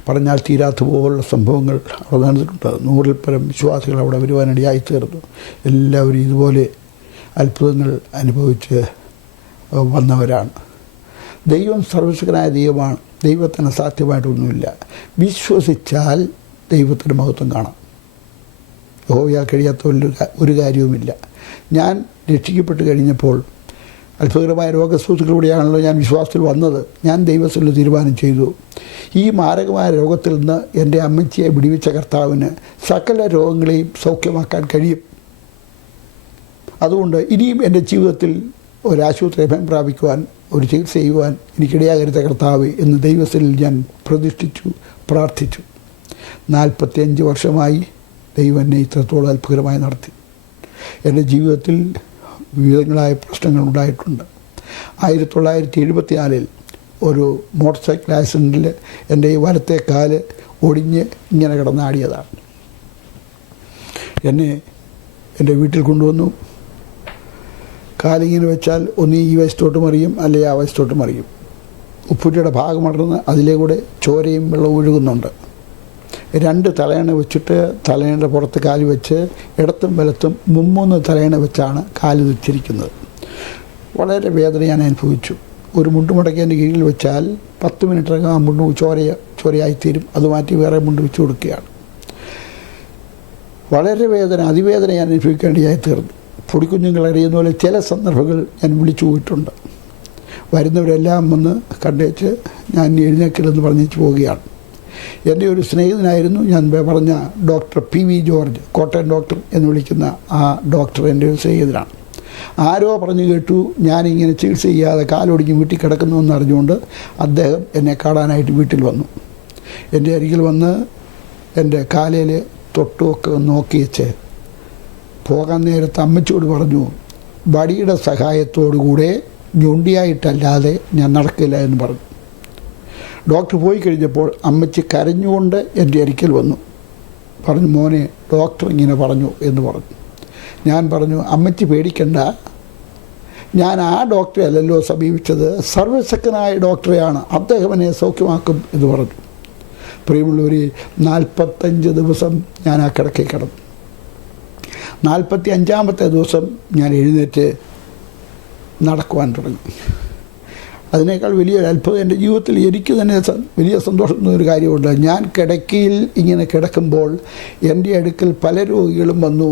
പറഞ്ഞാൽ തീരാത്ത പോലുള്ള സംഭവങ്ങൾ അവിടെ നടന്നിട്ടുണ്ട്. 100-ൽ പരം വിശ്വാസികൾ അവിടെ വരുവാനിടയായി തീർന്നു. എല്ലാവരും ഇതുപോലെ അത്ഭുതങ്ങൾ അനുഭവിച്ച് വന്നവരാണ്. ദൈവം സർവശക്തനായ ദൈവമാണ്. ദൈവത്തിന് അസാധ്യമായിട്ടൊന്നുമില്ല. വിശ്വസിച്ചാൽ ദൈവത്തിൻ്റെ മഹത്വം കാണാം. യഹോവയാൽ കഴിയാത്ത ഒരു കാര്യവുമില്ല. ഞാൻ രക്ഷിക്കപ്പെട്ട് കഴിഞ്ഞപ്പോൾ അത്ഭുതകരമായ രോഗസൂചികളിലൂടെയാണല്ലോ ഞാൻ വിശ്വാസത്തിൽ വന്നത്. ഞാൻ ദൈവത്തിൽ തീരുമാനം ചെയ്തു, ഈ മാരകമായ രോഗത്തിൽ നിന്ന് എൻ്റെ അമ്മച്ചിയെ വിടിവിച്ച കർത്താവിന് സകല രോഗങ്ങളെയും സൗഖ്യമാക്കാൻ കഴിയും. അതുകൊണ്ട് ഇനിയും എൻ്റെ ജീവിതത്തിൽ ഒരാശുപത്രി അഭയം പ്രാപിക്കുവാൻ, ഒരു ചികിത്സ ചെയ്യുവാൻ എനിക്കിടയാകരുത കർത്താവ് എന്ന് ദൈവത്തിൽ ഞാൻ പ്രതിഷ്ഠിച്ചു, പ്രാർത്ഥിച്ചു. 45 വർഷമായി ദൈവം എന്നെ ഇത്രത്തോളം അത്ഭുതകരമായി നടത്തി. എൻ്റെ ജീവിതത്തിൽ വിവിധങ്ങളായ പ്രശ്നങ്ങൾ ഉണ്ടായിട്ടുണ്ട്. 1974 ഒരു മോട്ടോർ സൈക്കിൾ ആക്സിഡൻറ്റിൽ എൻ്റെ ഈ വലത്തെ കാല് ഒടിഞ്ഞ് ഇങ്ങനെ കിടന്നാടിയതാണ്. എന്നെ എൻ്റെ വീട്ടിൽ കൊണ്ടുവന്നു. കാലിങ്ങനെ വെച്ചാൽ ഒന്ന് ഈ വശത്തോട്ട് മറിയും, അല്ലെങ്കിൽ ആ വശത്തോട്ട് മറിയും. ഉപ്പുറ്റിയുടെ ഭാഗമടർന്ന് അതിലേ കൂടെ ചോരയും വെള്ളവും ഒഴുകുന്നുണ്ട്. 2 തലയണ വെച്ചിട്ട് തലയണയുടെ പുറത്ത് കാല് വെച്ച് ഇടത്തും വലത്തും 3 തലയണ വെച്ചാണ് കാല് വെച്ചിരിക്കുന്നത്. വളരെ വേദന ഞാൻ അനുഭവിച്ചു. ഒരു മുണ്ട് മുടക്കി എൻ്റെ കീഴിൽ വെച്ചാൽ 10 മിനിറ്റിനകം ആ മുണ്ട് ചോരയായിത്തീരും. അത് മാറ്റി വേറെ മുണ്ട് വെച്ച് കൊടുക്കുകയാണ്. വളരെ വേദന, അതിവേദന ഞാൻ അനുഭവിക്കേണ്ടതായി തീർന്നു. പൊടിക്കുഞ്ഞുങ്ങൾ അറിയുന്ന പോലെ ചില സന്ദർഭങ്ങൾ ഞാൻ വിളിച്ചു പോയിട്ടുണ്ട്. വരുന്നവരെല്ലാം വന്ന് കണ്ടേച്ച് ഞാൻ എഴുന്നേക്കില്ലെന്ന് പറഞ്ഞേച്ച് പോവുകയാണ്. എൻ്റെ ഒരു സ്നേഹിതനായിരുന്നു ഞാൻ പറഞ്ഞ doctor PV George, Kottayam doctor എന്ന് വിളിക്കുന്ന ആ ഡോക്ടർ എൻ്റെ ഒരു സ്നേഹിതനാണ്. ആരോ പറഞ്ഞു കേട്ടു ഞാനിങ്ങനെ ചികിത്സ ചെയ്യാതെ കാലൊടിഞ്ഞ് വീട്ടിൽ കിടക്കുന്നുവെന്ന് അറിഞ്ഞുകൊണ്ട് അദ്ദേഹം എന്നെ കാണാനായിട്ട് വീട്ടിൽ വന്നു. എൻ്റെ അരികിൽ വന്ന് എൻ്റെ കാലയിൽ തൊട്ടുമൊക്കെ നോക്കി വെച്ച് പോകാൻ നേരത്ത് അമ്മച്ചിയോട് പറഞ്ഞു, വടിയുടെ സഹായത്തോടുകൂടെ ഞൊണ്ടിയായിട്ടല്ലാതെ ഞാൻ നടക്കില്ല എന്ന് പറഞ്ഞു. ഡോക്ടർ പോയി കഴിഞ്ഞപ്പോൾ അമ്മച്ചി കരഞ്ഞുകൊണ്ട് എൻ്റെ അരികിൽ വന്നു. പറഞ്ഞു, മോനെ ഡോക്ടർ ഇങ്ങനെ പറഞ്ഞു എന്ന് പറഞ്ഞു. ഞാൻ പറഞ്ഞു, അമ്മച്ചി പേടിക്കണ്ട, ഞാൻ ആ ഡോക്ടറെ അല്ലല്ലോ സമീപിച്ചത്, സർവശക്തനായ ഡോക്ടറെയാണ്, അദ്ദേഹം എന്നെ സൗഖ്യമാക്കും എന്ന് പറഞ്ഞു. പ്രിയമുള്ളവർ, 45 ദിവസം ഞാൻ ആ കിടക്കയിൽ കിടന്നു. 45-ാമത്തെ ദിവസം ഞാൻ എഴുന്നേറ്റ് നടക്കുവാൻ തുടങ്ങി. അതിനേക്കാൾ വലിയൊരു അത്ഭുതം എൻ്റെ ജീവിതത്തിൽ എനിക്ക് തന്നെ വലിയ സന്തോഷം തോന്നിയൊരു കാര്യമുണ്ട്. ഞാൻ കിടക്കയിൽ ഇങ്ങനെ കിടക്കുമ്പോൾ എൻ്റെ അടുക്കൽ പല രോഗികളും വന്നു.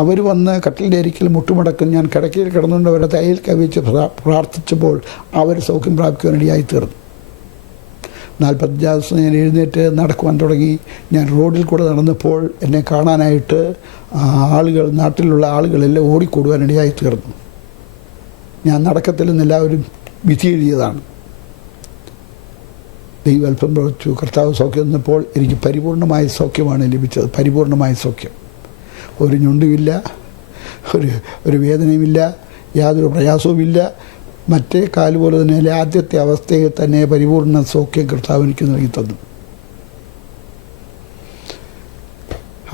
അവർ വന്ന് കട്ടിലിൻ്റെ അരികിൽ മുട്ടുമടക്കും. ഞാൻ കിടക്കയിൽ കിടന്നുകൊണ്ട് അവരുടെ തലയിൽ കവിച്ച് പ്രാർത്ഥിച്ചപ്പോൾ അവർ സൗഖ്യം പ്രാപിക്കുവാനിടയായി തീർന്നു. 45 ദിവസം ഞാൻ എഴുന്നേറ്റ് നടക്കുവാൻ തുടങ്ങി. ഞാൻ റോഡിൽ കൂടെ നടന്നപ്പോൾ എന്നെ കാണാനായിട്ട് ആളുകൾ, നാട്ടിലുള്ള ആളുകളെല്ലാം ഓടിക്കൂടുവാനിടയായി തീർന്നു. ഞാൻ നടക്കത്തില്ലെന്ന് എല്ലാവരും വിധി എഴുതിയതാണ്. ദൈവം അല്പം പ്രവർത്തിച്ചു. കർത്താവ് സൗഖ്യം തന്നപ്പോൾ എനിക്ക് പരിപൂർണമായ സൗഖ്യമാണ് ലഭിച്ചത്. പരിപൂർണമായ സൗഖ്യം. ഒരു ഞൊണ്ടുമില്ല, ഒരു വേദനയുമില്ല, യാതൊരു പ്രയാസവുമില്ല. മറ്റേ കാല് പോലെ തന്നെ ആദ്യത്തെ അവസ്ഥയിൽ തന്നെ പരിപൂർണ സൗഖ്യം കർത്താവ് എനിക്ക് നൽകി തന്നു.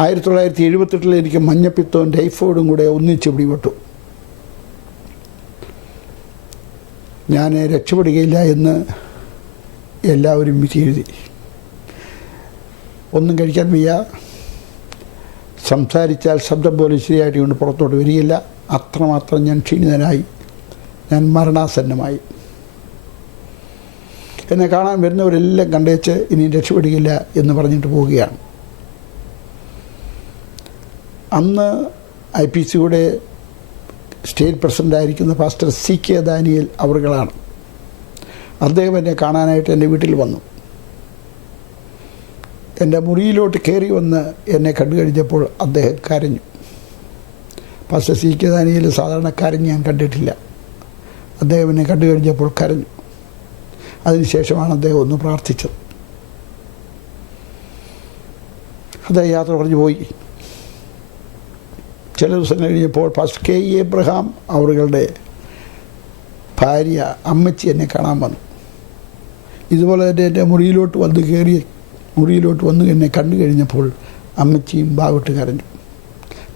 1978 എനിക്ക് മഞ്ഞപ്പിത്തവും ടൈഫോയിഡും കൂടെ ഒന്നിച്ച് പിടിപെട്ടു. ഞാൻ രക്ഷപ്പെടുകയില്ല എന്ന് എല്ലാവരും വിധി എഴുതി. ഒന്നും കഴിക്കാൻ വയ്യ, സംസാരിച്ചാൽ ശബ്ദം പോലും ശരിയായിട്ട് കൊണ്ട് പുറത്തോട്ട് വരികയില്ല. അത്രമാത്രം ഞാൻ ക്ഷീണിതനായി, ഞാൻ മരണാസന്നമായി. എന്നെ കാണാൻ വരുന്നവരെല്ലാം കണ്ടേച്ച് ഇനി രക്ഷപ്പെടുകയില്ല എന്ന് പറഞ്ഞിട്ട് പോവുകയാണ്. അന്ന് IPCയുടെ സ്റ്റേറ്റ് പ്രസിഡൻ്റായിരിക്കുന്ന പാസ്റ്റർ CK ദാനിയേൽ അവറുകളാണ്. അദ്ദേഹം എന്നെ കാണാനായിട്ട് എൻ്റെ വീട്ടിൽ വന്നു. എൻ്റെ മുറിയിലോട്ട് കയറി വന്ന് എന്നെ കണ്ടു കഴിഞ്ഞപ്പോൾ അദ്ദേഹം കരഞ്ഞു. പാസ്റ്റർ CK ദാനിയേൽ സാധാരണ കരഞ്ഞ് ഞാൻ കണ്ടിട്ടില്ല. അദ്ദേഹം എന്നെ കണ്ടു കഴിഞ്ഞപ്പോൾ കരഞ്ഞു. അതിനുശേഷമാണ് അദ്ദേഹം ഒന്ന് പ്രാർത്ഥിച്ചത്. അദ്ദേഹം യാത്ര പറഞ്ഞു പോയി. ചില ദിവസം കഴിഞ്ഞപ്പോൾ പാസ്റ്റർ K. എബ്രഹാം അവരുടെ ഭാര്യ അമ്മച്ചി എന്നെ കാണാൻ വന്നു. ഇതുപോലെ തന്നെ എൻ്റെ മുറിയിലോട്ട് വന്ന് എന്നെ കണ്ടു കഴിഞ്ഞപ്പോൾ അമ്മച്ചിയും ബാവിട്ട് കരഞ്ഞു.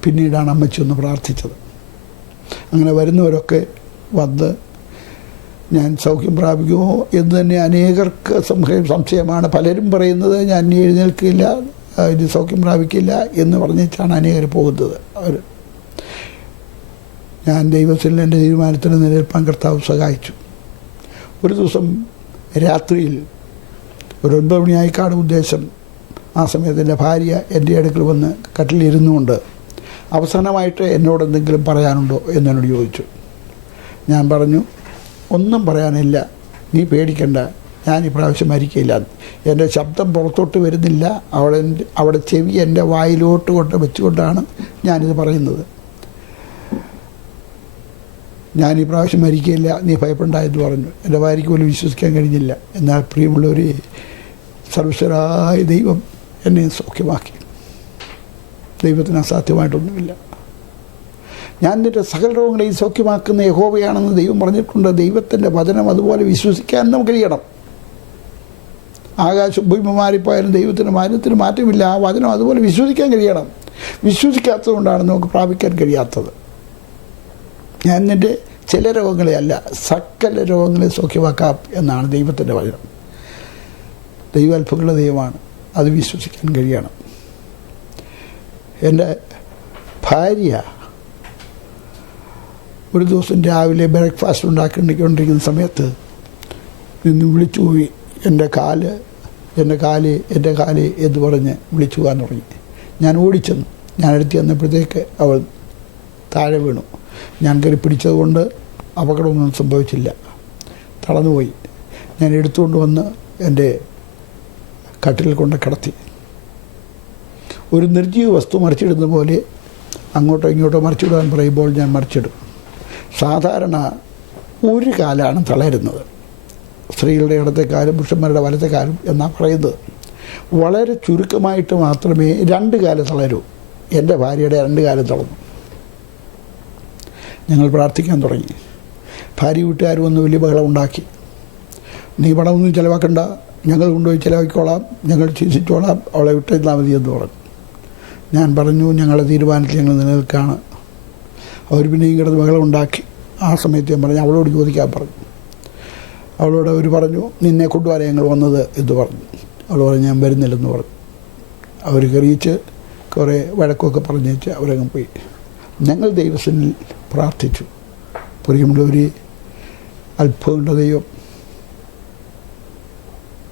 പിന്നീടാണ് അമ്മച്ചി ഒന്ന് പ്രാർത്ഥിച്ചത്. അങ്ങനെ വരുന്നവരൊക്കെ വന്ന് ഞാൻ സൗഖ്യം പ്രാപിക്കുമോ എന്ന് തന്നെ അനേകർക്ക് സംശയമാണ്. പലരും പറയുന്നത് ഞാൻ ഇനി എഴുന്നേൽക്കില്ല, ഇത് സൗഖ്യം പ്രാപിക്കില്ല എന്ന് പറഞ്ഞിട്ടാണ് അനേകർ പോകുന്നത്. ഞാൻ ദൈവത്തിൽ എൻ്റെ തീരുമാനത്തിന് നിലനിൽപ്പാൻ കർത്താവ് സഹായിച്ചു. ഒരു ദിവസം രാത്രിയിൽ ഒരു 9 മണിയായി കാണും ഉദ്ദേശം. ആ സമയത്ത് എൻ്റെ ഭാര്യ എൻ്റെ അടുക്കൽ വന്ന് കട്ടിലിരുന്നുകൊണ്ട് അവസാനമായിട്ട് എന്നോട് എന്തെങ്കിലും പറയാനുണ്ടോ എന്നോട് ചോദിച്ചു. ഞാൻ പറഞ്ഞു, ഒന്നും പറയാനില്ല, നീ പേടിക്കണ്ട, ഞാൻ ഇപ്രാവശ്യം മരിക്കില്ല. എൻ്റെ ശബ്ദം പുറത്തോട്ട് വരുന്നില്ല, അവിടെ ചെവി എൻ്റെ വായിലോട്ട് വെച്ചുകൊണ്ടാണ് ഞാനിത് പറയുന്നത്. ഞാൻ ഈ പ്രാവശ്യം മരിക്കില്ല, നീ ഭയപ്പെടേണ്ടെന്ന് പറഞ്ഞു. എൻ്റെ ഭാര്യയ്ക്ക് പോലും വിശ്വസിക്കാൻ കഴിഞ്ഞില്ല. എന്നാൽ പ്രിയമുള്ളവർ, സർവ്വശക്തനായ ദൈവം എന്നെ സൗഖ്യമാക്കി. ദൈവത്തിന് അസാധ്യമായിട്ടൊന്നുമില്ല. ഞാൻ നിൻ്റെ സകല രോഗങ്ങളെയും സൗഖ്യമാക്കുന്ന യഹോവയാണെന്ന് ദൈവം പറഞ്ഞിട്ടുണ്ട്. ദൈവത്തിൻ്റെ വചനം അതുപോലെ വിശ്വസിക്കാൻ നമുക്ക് കഴിയണം. ആകാശം ഭൂമി മാറിപ്പോയാലും ദൈവത്തിൻ്റെ വചനത്തിന് മാറ്റമില്ല. ആ വചനം അതുപോലെ വിശ്വസിക്കാൻ കഴിയണം. വിശ്വസിക്കാത്തത് കൊണ്ടാണ് നമുക്ക് പ്രാപിക്കാൻ കഴിയാത്തത്. ഞാൻ നിൻ്റെ ചില രോഗങ്ങളെ അല്ല, സകല രോഗങ്ങളെ സൗഖ്യമാക്കാം എന്നാണ് ദൈവത്തിൻ്റെ വചനം. ദൈവാത്ഭുതങ്ങളുടെ ദൈവമാണ്, അത് വിശ്വസിക്കാൻ കഴിയണം. എൻ്റെ ഭാര്യ ഒരു ദിവസം രാവിലെ ബ്രേക്ക്ഫാസ്റ്റ് ഉണ്ടാക്കിക്കൊണ്ടിരിക്കുന്ന സമയത്ത് നിന്ന് വിളിച്ചു പോയി, എൻ്റെ കാല് എന്ന് പറഞ്ഞ് വിളിച്ചു പോകാൻ തുടങ്ങി. ഞാൻ ഓടിച്ചെന്നു. ഞാൻ അടുത്ത് ചെന്നപ്പോഴത്തേക്ക് അവൾ താഴെ വീണു. ഞാൻ കയറി പിടിച്ചതുകൊണ്ട് അപകടമൊന്നും സംഭവിച്ചില്ല, തളർന്നുപോയി. ഞാൻ എടുത്തുകൊണ്ട് വന്ന് എൻ്റെ കട്ടിലിൽ കൊണ്ട് കിടത്തി. ഒരു നിർജീവ വസ്തു മറിച്ചിടുന്ന പോലെ അങ്ങോട്ടോ ഇങ്ങോട്ടോ മറിച്ചിടാൻ പറയുമ്പോൾ ഞാൻ മറിച്ചിടും. സാധാരണ ഒരു കാലാണ് തളരുന്നത്, സ്ത്രീകളുടെ ഇടത്തെ കാലും പുരുഷന്മാരുടെ വലത്തെ കാലും എന്നാണ് പറയുന്നത്. വളരെ ചുരുക്കമായിട്ട് മാത്രമേ 2 കാല് തളരൂ. എൻ്റെ ഭാര്യയുടെ 2 കാലും തളർന്നു. ഞങ്ങൾ പ്രാർത്ഥിക്കാൻ തുടങ്ങി. ഭാര്യ വീട്ടുകാർ വന്ന് വലിയ ബഹളം ഉണ്ടാക്കി. നീ പണമൊന്നും ചിലവാക്കണ്ട, ഞങ്ങൾ കൊണ്ടുപോയി ചിലവാക്കിക്കോളാം, ഞങ്ങൾ ചികിത്സിച്ചോളാം, അവളെ വിട്ടിരുന്നാൽ മതി എന്ന് പറഞ്ഞു. ഞാൻ പറഞ്ഞു, ഞങ്ങളുടെ തീരുമാനത്തിൽ ഞങ്ങൾ നിലനിൽക്കുകയാണ്. അവർ പിന്നെയും കിടന്ന് ബഹളം ഉണ്ടാക്കി. ആ സമയത്ത് ഞാൻ പറഞ്ഞു, അവളോട് ചോദിക്കാൻ പറഞ്ഞു. അവളോട് അവർ പറഞ്ഞു, നിന്നെ കൊണ്ടുപോകാൻ ഞങ്ങൾ വന്നത് എന്ന് പറഞ്ഞു. അവൾ പറഞ്ഞു, ഞാൻ വരുന്നില്ലെന്ന് പറഞ്ഞു. അവർ കറിയിച്ച് കുറേ വഴക്കൊക്കെ പറഞ്ഞേച്ച് അവരങ്ങ് പോയി. ഞങ്ങൾ ദൈവസന്നിധിയിൽ പ്രാർത്ഥിച്ചു. പ്രിയമുള്ളവർ, അത്ഭുതമുള്ള ദൈവം.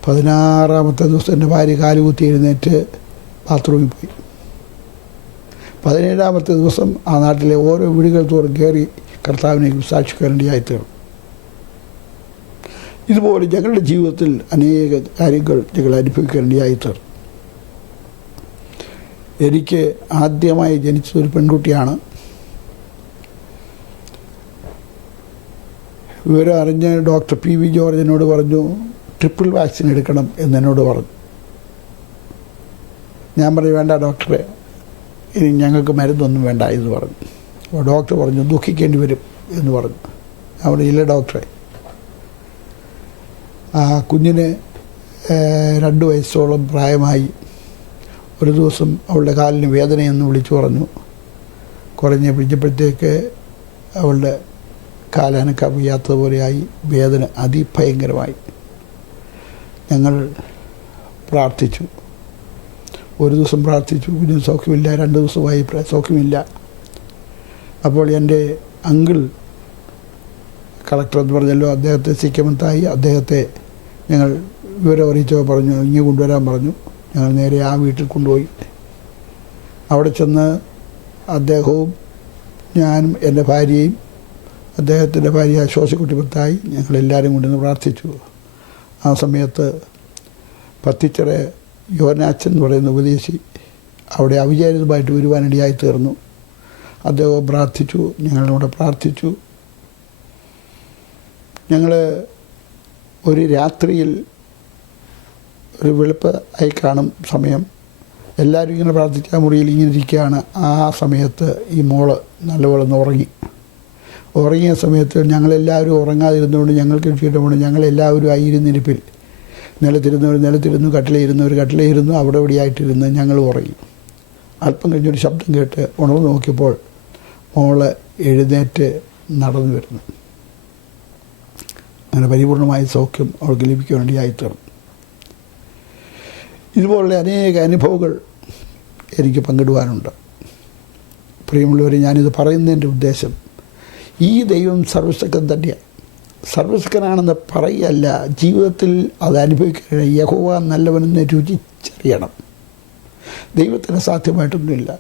16-ാമത്തെ ദിവസം എൻ്റെ ഭാര്യ കാലുകുത്തി എഴുന്നേറ്റ് ബാത്റൂമിൽ പോയി. 17-ാമത്തെ ദിവസം ആ നാട്ടിലെ ഓരോ വീടുകൾ തോറും കയറി കർത്താവിനെ സാക്ഷിക്കാരൻ്റെയായി തീർന്നു. ഇതുപോലെ ഞങ്ങളുടെ ജീവിതത്തിൽ അനേക കാര്യങ്ങൾ ഞങ്ങൾ അനുഭവിക്കേണ്ടതായി തീർന്നു. എനിക്ക് ആദ്യമായി ജനിച്ചതൊരു പെൺകുട്ടിയാണ്. വിവരം അറിഞ്ഞ് ഡോക്ടർ PV ജോർജ് എന്നോട് പറഞ്ഞു, ട്രിപ്പിൾ വാക്സിൻ എടുക്കണം എന്നോട് പറഞ്ഞു. ഞാൻ പറഞ്ഞു, വേണ്ട ഡോക്ടറെ, ഇനി ഞങ്ങൾക്ക് മരുന്നൊന്നും വേണ്ട എന്ന് പറഞ്ഞു. അപ്പോൾ ഡോക്ടർ പറഞ്ഞു, ദുഃഖിക്കേണ്ടി വരും എന്ന് പറഞ്ഞു. ഞാൻ പറഞ്ഞു, ഇല്ല ഡോക്ടറെ. ആ കുഞ്ഞിന് 2 വയസ്സോളം പ്രായമായി. ഒരു ദിവസം അവളുടെ കാലിന് വേദനയെന്ന് വിളിച്ചു പറഞ്ഞു. കുറഞ്ഞ് പിടിച്ചപ്പോഴത്തേക്ക് അവളുടെ കാലനക്കാൻ വയ്യാത്തതുപോലെയായി, വേദന അതിഭയങ്കരമായി. ഞങ്ങൾ പ്രാർത്ഥിച്ചു. ഒരു ദിവസം പ്രാർത്ഥിച്ചു, പിന്നെ സൗഖ്യമില്ല. 2 ദിവസമായി സൗഖ്യമില്ല. അപ്പോൾ എൻ്റെ അങ്കിൾ, കളക്ടർ എന്ന് പറഞ്ഞല്ലോ, അദ്ദേഹത്തെ സിക്കമത്തായി, അദ്ദേഹത്തെ ഞങ്ങൾ വിവരം അറിയിച്ചപ്പോൾ പറഞ്ഞു ഇങ്ങ് കൊണ്ടുവരാൻ പറഞ്ഞു. ഞങ്ങൾ നേരെ ആ വീട്ടിൽ കൊണ്ടുപോയി. അവിടെ ചെന്ന് അദ്ദേഹവും ഞാനും എൻ്റെ ഭാര്യയും അദ്ദേഹത്തിൻ്റെ ഭാര്യ ശോശക്കുട്ടിപ്പത്തായി ഞങ്ങളെല്ലാവരും കൊണ്ടുവന്ന് പ്രാർത്ഥിച്ചു. ആ സമയത്ത് പത്തിച്ചിറ യോനാച്ചൻ എന്ന് പറയുന്ന ഉപദേശി അവിടെ അവിചാരിതമായിട്ട് വരുവാനിടയായി തീർന്നു. അദ്ദേഹം പ്രാർത്ഥിച്ചു, ഞങ്ങളിവിടെ പ്രാർത്ഥിച്ചു. ഞങ്ങൾ ഒരു രാത്രിയിൽ ഒരു വെളുപ്പ് ആയി കാണും സമയം, എല്ലാവരും ഇങ്ങനെ പ്രാർത്ഥിച്ച മുറിയിൽ ഇങ്ങനെ ഇരിക്കുകയാണ്. ആ സമയത്ത് ഈ മോള് നല്ലപോലെ ഒന്ന് ഉറങ്ങിയ സമയത്ത് ഞങ്ങളെല്ലാവരും ഉറങ്ങാതിരുന്നുകൊണ്ട് ഞങ്ങൾക്ക് കിട്ടിയിട്ട് ഞങ്ങളെല്ലാവരും ആ ഇരുന്നിരിപ്പിൽ നിലത്തിരുന്നു, കട്ടിലയിരുന്നു, അവിടെ ഇവിടെയായിട്ടിരുന്ന് ഞങ്ങൾ ഉറങ്ങി. അല്പം കഴിഞ്ഞൊരു ശബ്ദം കേട്ട് ഉണർന്ന് നോക്കിയപ്പോൾ മോള് എഴുന്നേറ്റ് നടന്നു വരുന്നു. അങ്ങനെ പരിപൂർണമായ സൗഖ്യം അവൾക്ക് ലഭിക്കാൻ വേണ്ടിയായിത്തീർന്നു. ഇതുപോലുള്ള അനേക അനുഭവങ്ങൾ എനിക്ക് പങ്കിടുവാനുണ്ട്. പ്രിയമുള്ളവരെ, ഞാനിത് പറയുന്നതിൻ്റെ ഉദ്ദേശം, ഈ ദൈവം സർവശക്തൻ തന്നെയാണ്. സർവശക്തനാണെന്ന് പറയല്ല, ജീവിതത്തിൽ അത് അനുഭവിക്കാൻ യഹോവ നല്ലവനെന്ന് രുചിച്ചറിയണം. ദൈവത്തിന് സാധ്യമായിട്ടൊന്നുമില്ല,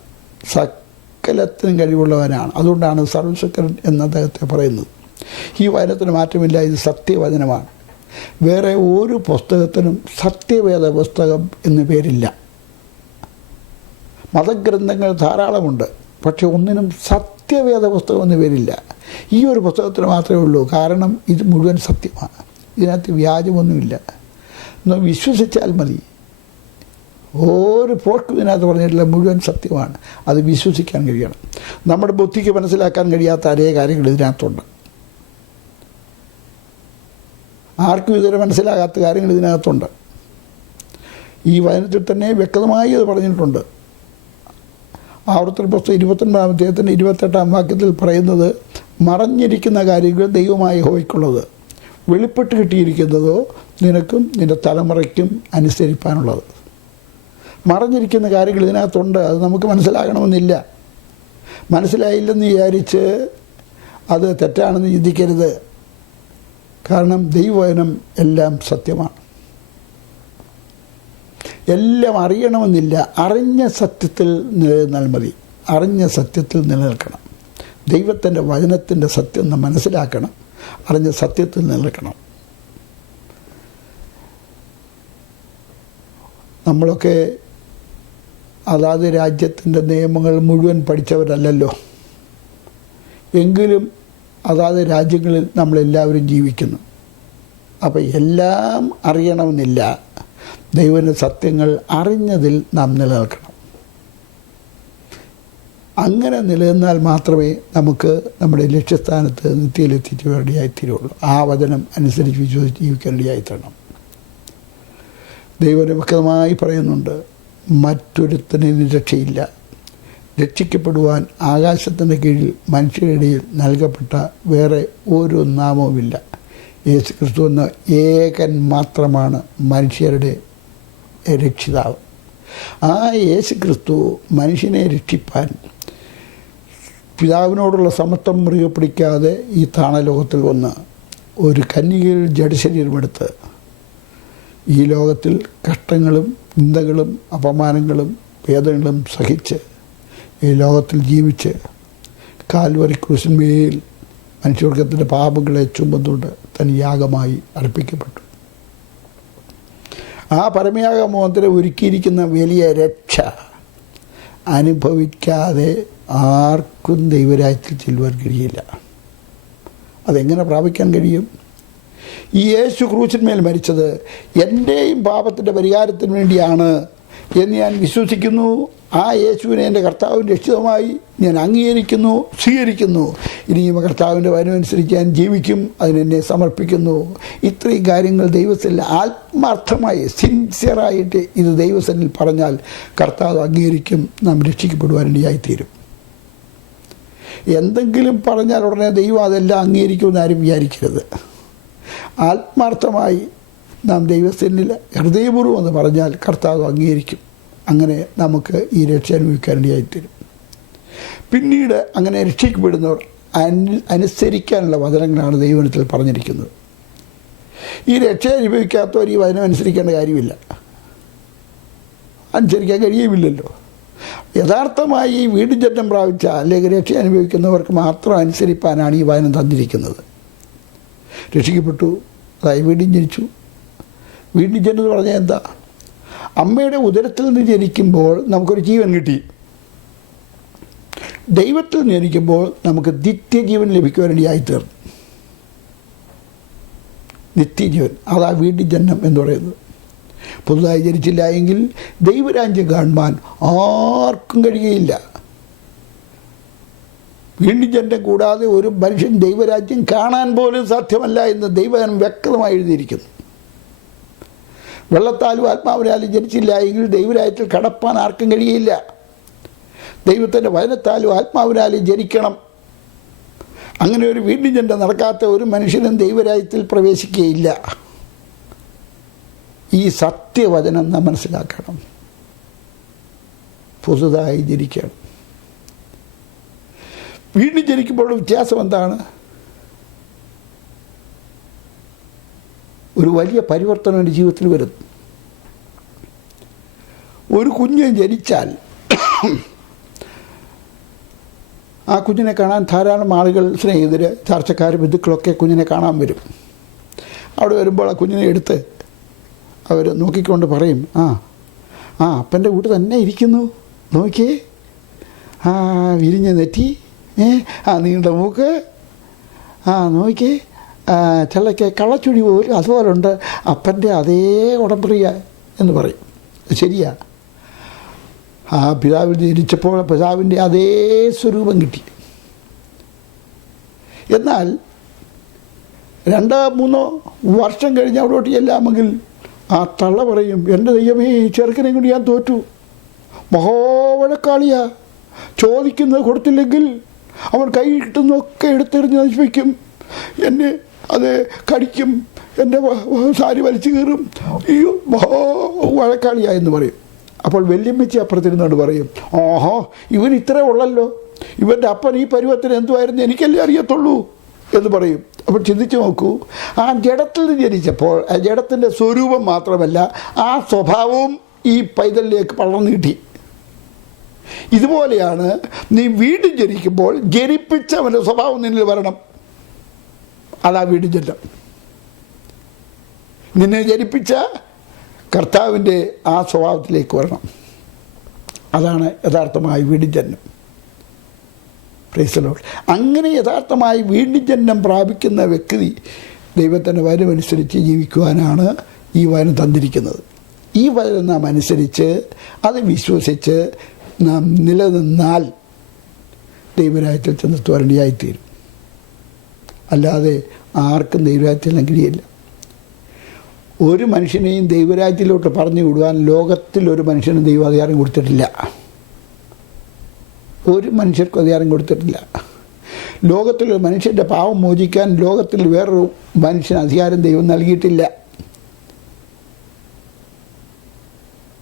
സകലത്തിനും കഴിവുള്ളവനാണ്. അതുകൊണ്ടാണ് സർവശക്തൻ എന്ന് അദ്ദേഹത്തെ പറയുന്നത്. ഈ വചനത്തിന് മാറ്റമില്ല, ഇത് സത്യവചനമാണ്. വേറെ ഒരു പുസ്തകത്തിനും സത്യവേദ പുസ്തകം എന്ന് പേരില്ല. മതഗ്രന്ഥങ്ങൾ ധാരാളമുണ്ട്, പക്ഷെ ഒന്നിനും സത്യവേദ പുസ്തകം എന്ന് പേരില്ല. ഈ ഒരു പുസ്തകത്തിന് മാത്രമേ ഉള്ളൂ. കാരണം ഇത് മുഴുവൻ സത്യമാണ്, ഇതിനകത്ത് വ്യാജമൊന്നുമില്ല. ഒന്ന് വിശ്വസിച്ചാൽ മതി. ഒരു പോർക്കും ഇതിനകത്ത് പറഞ്ഞിട്ടില്ല, മുഴുവൻ സത്യമാണ്. അത് വിശ്വസിക്കാൻ കഴിയണം. നമ്മുടെ ബുദ്ധിക്ക് മനസ്സിലാക്കാൻ കഴിയാത്ത അതേ കാര്യങ്ങൾ ഇതിനകത്തുണ്ട്. ആർക്കും ഇതുവരെ മനസ്സിലാകാത്ത കാര്യങ്ങൾ ഇതിനകത്തുണ്ട്. ഈ വചനത്തിൽ തന്നെ വ്യക്തമായി അത് പറഞ്ഞിട്ടുണ്ട്. ആവർത്തന പുസ്തകം 29-ാം അധ്യായത്തിൻ്റെ 28-ാം വാക്യത്തിൽ പറയുന്നത്, മറഞ്ഞിരിക്കുന്ന കാര്യങ്ങൾ ദൈവമായ യഹോവയ്ക്കുള്ളത്, വെളിപ്പെട്ട് കിട്ടിയിരിക്കുന്നതോ നിനക്കും നിൻ്റെ തലമുറയ്ക്കും അനുസരിപ്പാനുള്ളത്. മറഞ്ഞിരിക്കുന്ന കാര്യങ്ങൾ ഇതിനകത്തുണ്ട്. അത് നമുക്ക് മനസ്സിലാകണമെന്നില്ല. മനസ്സിലായില്ലെന്ന് വിചാരിച്ച് അത് തെറ്റാണെന്ന് ചിന്തിക്കരുത്. കാരണം ദൈവവചനം എല്ലാം സത്യമാണ്. എല്ലാം അറിയണമെന്നില്ല. അറിഞ്ഞ സത്യത്തിൽ നിലനിന്നാൽ മതി. അറിഞ്ഞ സത്യത്തിൽ നിലനിൽക്കണം. ദൈവത്തിൻ്റെ വചനത്തിൻ്റെ സത്യം നാം മനസ്സിലാക്കണം. അറിഞ്ഞ സത്യത്തിൽ നിലനിൽക്കണം. നമ്മളൊക്കെ അതാത് രാജ്യത്തിൻ്റെ നിയമങ്ങൾ മുഴുവൻ പഠിച്ചവരല്ലല്ലോ. എങ്കിലും അതാത് രാജ്യങ്ങളിൽ നമ്മളെല്ലാവരും ജീവിക്കുന്നു. അപ്പോൾ എല്ലാം അറിയണമെന്നില്ല. ദൈവത്തിൻ്റെ സത്യങ്ങൾ അറിഞ്ഞതിൽ നാം നിലനിൽക്കണം. അങ്ങനെ നിലനിന്നാൽ മാത്രമേ നമുക്ക് നമ്മുടെ ലക്ഷ്യസ്ഥാനത്ത് നിത്യയിലെത്തിച്ച് വേണ്ടിയായിത്തീരുള്ളൂ. ആ വചനം അനുസരിച്ച് വിശ്വസിച്ച് ജീവിക്കേണ്ടിയായിത്തീരണം. ദൈവം വ്യക്തമായി പറയുന്നുണ്ട്, മറ്റൊരുത്തനും രക്ഷയില്ല. രക്ഷിക്കപ്പെടുവാൻ ആകാശത്തിൻ്റെ കീഴിൽ മനുഷ്യരുടെയിൽ നൽകപ്പെട്ട വേറെ ഒരു നാമവുമില്ല. യേശു ക്രിസ്തു എന്ന ഏകൻ മാത്രമാണ് മനുഷ്യരുടെ രക്ഷിതാവ്. ആ യേശു ക്രിസ്തു മനുഷ്യനെ രക്ഷിപ്പാൻ പിതാവിനോടുള്ള സമത്വം മുറുകെ പിടിക്കാതെ ഈ താണലോകത്തിൽ വന്ന് ഒരു കന്യകയിൽ ജഡശരീരമെടുത്ത് ഈ ലോകത്തിൽ കഷ്ടങ്ങളും നിന്ദകളും അപമാനങ്ങളും വേദനകളും സഹിച്ച് ഈ ലോകത്തിൽ ജീവിച്ച് കാൽവരി ക്രൂശിന്മേൽ മനുഷ്യവർഗത്തിൻ്റെ പാപങ്ങളെ ചുമന്നുകൊണ്ട് തൻ യാഗമായി അർപ്പിക്കപ്പെട്ടു. ആ പരമയാഗമോഹത്തിന് ഒരുക്കിയിരിക്കുന്ന വലിയ രക്ഷ അനുഭവിക്കാതെ ആർക്കും ദൈവരാജ്യത്തിൽ ചെല്ലുവാൻ കഴിയില്ല. അതെങ്ങനെ പ്രാപിക്കാൻ കഴിയും? ഈ യേശു ക്രൂശിന്മേൽ മരിച്ചത് എൻ്റെയും പാപത്തിൻ്റെ പരിഹാരത്തിന് വേണ്ടിയാണ് എന്ന് ഞാൻ വിശ്വസിക്കുന്നു. ആ യേശുവിനെ എൻ്റെ കർത്താവിൻ്റെ രക്ഷിതമായി ഞാൻ അംഗീകരിക്കുന്നു, സ്വീകരിക്കുന്നു. ഇനിയും കർത്താവിൻ്റെ വചനമനുസരിച്ച് ഞാൻ ജീവിക്കും, അതിനെന്നെ സമർപ്പിക്കുന്നു. ഇത്രയും കാര്യങ്ങൾ ദൈവത്തിൽ ആത്മാർത്ഥമായി സിൻസിയറായിട്ട് ഇത് ദൈവസന്നിൽ പറഞ്ഞാൽ കർത്താവ് അംഗീകരിക്കും, നാം രക്ഷിക്കപ്പെടുവാനിടയായിത്തീരും. എന്തെങ്കിലും പറഞ്ഞാൽ ഉടനെ ദൈവം അതെല്ലാം അംഗീകരിക്കുമെന്ന് ആരും വിചാരിക്കരുത്. ആത്മാർത്ഥമായി നാം ദൈവത്തിനിൽ ഹൃദയപൂർവ്വം എന്ന് പറഞ്ഞാൽ കർത്താവ് അംഗീകരിക്കും. അങ്ങനെ നമുക്ക് ഈ രക്ഷ അനുഭവിക്കാനിടയായിത്തീരും. പിന്നീട് അങ്ങനെ രക്ഷിക്കപ്പെടുന്നവർ അനുസരിക്കാനുള്ള വചനങ്ങളാണ് ദൈവത്തിൽ പറഞ്ഞിരിക്കുന്നത്. ഈ രക്ഷ അനുഭവിക്കാത്തവർ ഈ വചനം അനുസരിക്കേണ്ട കാര്യമില്ല, അനുസരിക്കാൻ കഴിയുമില്ലല്ലോ. യഥാർത്ഥമായി ഈ വീണ്ടും ജന്മം പ്രാപിച്ച അല്ലെങ്കിൽ രക്ഷ അനുഭവിക്കുന്നവർക്ക് മാത്രം അനുസരിപ്പാനാണ് ഈ വചനം തന്നിരിക്കുന്നത്. രക്ഷിക്കപ്പെട്ടു, അതായത് വീണ്ടും ജനിച്ചു. വീണ്ടും ജനം എന്ന് പറഞ്ഞാൽ എന്താ? അമ്മയുടെ ഉദരത്തിൽ നിന്ന് ജനിക്കുമ്പോൾ നമുക്കൊരു ജീവൻ കിട്ടി. ദൈവത്തിൽ നിന്ന് ജനിക്കുമ്പോൾ നമുക്ക് നിത്യജീവൻ ലഭിക്കുവാനിടയായിത്തീർന്നു. നിത്യജീവൻ, അതാ വീണ്ടും ജന്മം എന്ന് പറയുന്നത്. പുതുതായി ജനിച്ചില്ല എങ്കിൽ ദൈവരാജ്യം കാണുവാൻ ആർക്കും കഴിയുകയില്ല. വീണ്ടും ജന്മം കൂടാതെ ഒരു മനുഷ്യൻ ദൈവരാജ്യം കാണാൻ പോലും സാധ്യമല്ല എന്ന് ദൈവം വ്യക്തമായി എഴുതിയിരിക്കുന്നു. വെള്ളത്താലും ആത്മാവിനാലും ജനിച്ചില്ല എങ്കിൽ ദൈവരാജ്യത്തിൽ കടപ്പാൻ ആർക്കും കഴിയില്ല. ദൈവത്തിൻ്റെ വചനത്താലും ആത്മാവിനാലും ജനിക്കണം. അങ്ങനെ ഒരു വീണ്ടും ജന്മം നടക്കാത്ത ഒരു മനുഷ്യനും ദൈവരാജ്യത്തിൽ പ്രവേശിക്കുകയില്ല. ഈ സത്യവചനം നാം മനസ്സിലാക്കണം. പുതുതായി ജനിക്കണം. വീണ്ടും ജനിക്കുമ്പോൾ വ്യത്യാസം എന്താണ്? ഒരു വലിയ പരിവർത്തനം എൻ്റെ ജീവിതത്തിൽ വരുന്നു. ഒരു കുഞ്ഞ് ജനിച്ചാൽ ആ കുഞ്ഞിനെ കാണാൻ ധാരാളം ആളുകൾ, സ്നേഹിതർ, ചർച്ചക്കാർ, ബന്ധുക്കളൊക്കെ കുഞ്ഞിനെ കാണാൻ വരും. അവിടെ വരുമ്പോൾ ആ കുഞ്ഞിനെ എടുത്ത് അവർ നോക്കിക്കൊണ്ട് പറയും, അപ്പൻ്റെ വീട് തന്നെ ഇരിക്കുന്നു, നോക്കിയേ, വിരിഞ്ഞ നെറ്റി, നീണ്ട മൂക്ക്, നോക്കിയേ, ചിലക്ക് കള്ളച്ചുഴി പോലും അതുപോലുണ്ട്, അപ്പൻ്റെ അതേ ഉടമ്പറിയ എന്ന് പറയും. ശരിയാ, ആ പിതാവിൽ ജനിച്ചപ്പോൾ പിതാവിൻ്റെ അതേ സ്വരൂപം കിട്ടി. എന്നാൽ 2-3 വർഷം കഴിഞ്ഞ് അവിടോട്ട് ചെല്ലാമെങ്കിൽ ആ തള്ള പറയും, എൻ്റെ ദൈവമേ, ചെറുക്കനെ കൊണ്ട് ഞാൻ തോറ്റു, മഹോവഴക്കാളിയാ, ചോദിക്കുന്നത് കൊടുത്തില്ലെങ്കിൽ അവൻ കൈ കിട്ടുന്നതൊക്കെ എടുത്തെറിഞ്ഞ് നശിപ്പിക്കും, എന്നെ അത് കടിക്കും, എൻ്റെ സാരി വലിച്ചു കീറും, അയ്യോ മഹോ വഴക്കാളിയാ എന്ന് പറയും. അപ്പോൾ വല്യമ്മച്ചി അപ്പുറത്തിരുന്നോണ്ട് പറയും, ഓഹോ, ഇവൻ ഇത്രേ ഉള്ളല്ലോ, ഇവൻ്റെ അപ്പൻ ഈ പരുവത്തിന് എന്തുമായിരുന്നു എനിക്കല്ലേ അറിയത്തുള്ളൂ എന്ന് പറയും. അപ്പോൾ ചിന്തിച്ച് നോക്കൂ, ആ ജഡത്തിൽ നിന്ന് ജനിച്ചപ്പോൾ ആ ജഡത്തിൻ്റെ സ്വരൂപം മാത്രമല്ല, ആ സ്വഭാവവും ഈ പൈതലിലേക്ക് പടർന്നു കിട്ടി. ഇതുപോലെയാണ് നീ വീണ്ടും ജനിക്കുമ്പോൾ ജനിപ്പിച്ച അവൻ്റെ സ്വഭാവം നിന്നിൽ വരണം. അതാ വീണ്ടും ജന്മം. നിന്നെ ജനിപ്പിച്ച കർത്താവിൻ്റെ ആ സ്വഭാവത്തിലേക്ക് വരണം. അതാണ് യഥാർത്ഥമായി വീണ്ടും ജന്മം. Praise the Lord. അങ്ങനെ യഥാർത്ഥമായി വീണ്ടും ജന്മം പ്രാപിക്കുന്ന വ്യക്തി ദൈവത്തിൻ്റെ വചനമനുസരിച്ച് ജീവിക്കുവാനാണ് ഈ വചനം തന്നിരിക്കുന്നത്. ഈ വചനം നാം അനുസരിച്ച് അത് വിശ്വസിച്ച് നാം നിലനിന്നാൽ ദൈവരാജ്യത്തിൽ ചെന്നെത്തുവാനിടയായിത്തീരും. അല്ലാതെ ആർക്കും ദൈവരാജ്യത്തിൽ കഴിയില്ല. ഒരു മനുഷ്യനെയും ദൈവരാജ്യത്തിലോട്ട് പറഞ്ഞു വിടുവാൻ ലോകത്തിൽ ഒരു മനുഷ്യനും ദൈവം അധികാരം കൊടുത്തിട്ടില്ല. ഒരു മനുഷ്യർക്കും അധികാരം കൊടുത്തിട്ടില്ല. ലോകത്തിലൊരു മനുഷ്യൻ്റെ പാവം മോചിക്കാൻ ലോകത്തിൽ വേറൊരു മനുഷ്യന് അധികാരം ദൈവം നൽകിയിട്ടില്ല.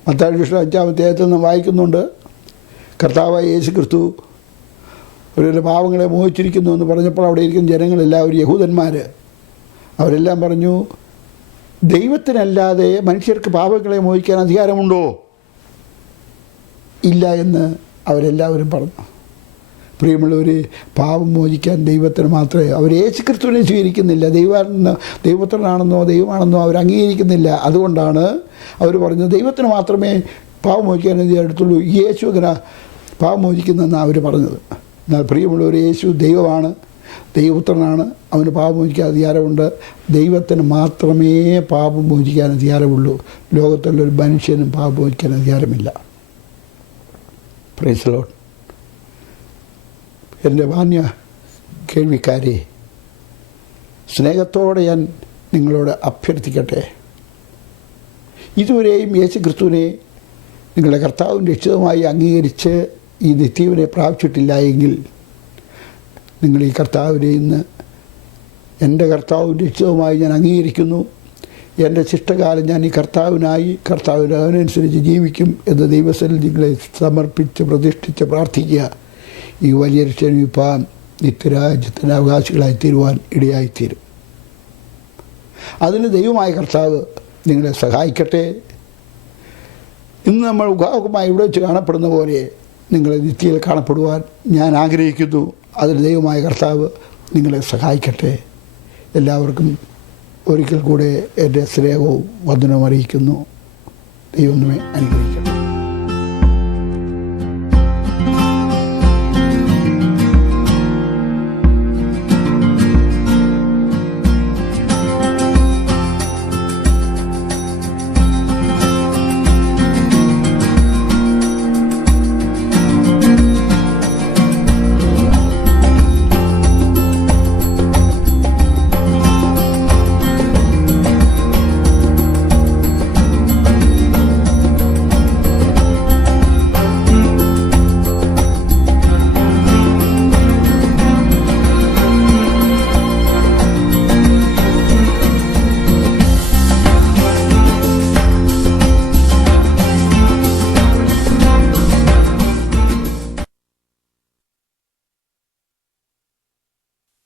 മത്തായി 5-ാമത്തെ നാം വായിക്കുന്നുണ്ട്, കർത്താവായ യേശു ക്രിസ്തു ഒരു പാവങ്ങളെ മോഹിച്ചിരിക്കുന്നു എന്ന് പറഞ്ഞപ്പോൾ അവിടെ ഇരിക്കുന്ന ജനങ്ങളെല്ലാവരും, യഹൂദന്മാർ, അവരെല്ലാം പറഞ്ഞു, ദൈവത്തിനല്ലാതെ മനുഷ്യർക്ക് പാപങ്ങളെ മോഹിക്കാൻ അധികാരമുണ്ടോ? ഇല്ല എന്ന് അവരെല്ലാവരും പറഞ്ഞു. പ്രിയമുള്ളവർ, പാപം മോചിക്കാൻ ദൈവത്തിന് മാത്രമേ, അവർ യേശു ക്രിസ്തുവിനെ സ്വീകരിക്കുന്നില്ല, ദൈവത്തിനാണെന്നോ ദൈവമാണെന്നോ അവർ അംഗീകരിക്കുന്നില്ല. അതുകൊണ്ടാണ് അവർ പറഞ്ഞത് ദൈവത്തിന് മാത്രമേ പാപം മോചിക്കാൻ അടുത്തുള്ളൂ, യേശു അങ്ങനെ പാപം മോചിക്കുന്നതെന്നാണ് അവർ പറഞ്ഞത്. എന്നാൽ പ്രിയമുള്ളവർ, യേശു ദൈവമാണ്, ദൈവപുത്രനാണ്, അവന് പാപം മോചിക്കാൻ അധികാരമുണ്ട്. ദൈവത്തിന് മാത്രമേ പാപം മോചിക്കാൻ അധികാരമുള്ളൂ. ലോകത്തുള്ളൊരു മനുഷ്യനും പാപം മോചിക്കാൻ അധികാരമില്ല. Praise the Lord. എൻ്റെ മാന്യ കേൾവിക്കാരെ, സ്നേഹത്തോടെ ഞാൻ നിങ്ങളോട് അഭ്യർത്ഥിക്കട്ടെ, ഇതുവരെയും യേശു ക്രിസ്തുവിനെ നിങ്ങളുടെ കർത്താവും രക്ഷിതമായി അംഗീകരിച്ച് ഈ നിത്യവിനെ പ്രാപിച്ചിട്ടില്ല എങ്കിൽ നിങ്ങൾ ഈ കർത്താവിനെ ഇന്ന് എൻ്റെ കർത്താവിൻ്റെ ഇഷ്ടവുമായി ഞാൻ അംഗീകരിക്കുന്നു. എൻ്റെ ശിഷ്ടകാലം ഞാൻ ഈ കർത്താവിനായി കർത്താവിനനുസരിച്ച് ജീവിക്കും എന്ന് ദൈവസ്ഥലിൽ നിങ്ങളെ സമർപ്പിച്ച് പ്രതിഷ്ഠിച്ച് പ്രാർത്ഥിക്കുക. ഈ വലിയ രക്ഷണിപ്പാൻ നിത്യരാജ്യത്തിൻ്റെ അവകാശികളായി തീരുവാൻ ഇടയായിത്തീരും. അതിന് ദൈവമായ കർത്താവ് നിങ്ങളെ സഹായിക്കട്ടെ. ഇന്ന് നമ്മൾ ഉപാകമായി ഇവിടെ വെച്ച് കാണപ്പെടുന്ന പോലെ നിങ്ങളെ നിത്യയിൽ കാണപ്പെടുവാൻ ഞാൻ ആഗ്രഹിക്കുന്നു. അതിന് ദൈവമായ കർത്താവ് നിങ്ങളെ സഹായിക്കട്ടെ. എല്ലാവർക്കും ഒരിക്കൽ കൂടെ എൻ്റെ സ്നേഹവും വന്ദനവും അറിയിക്കുന്നു. ദൈവം നമ്മെ അനുഗ്രഹിക്കട്ടെ.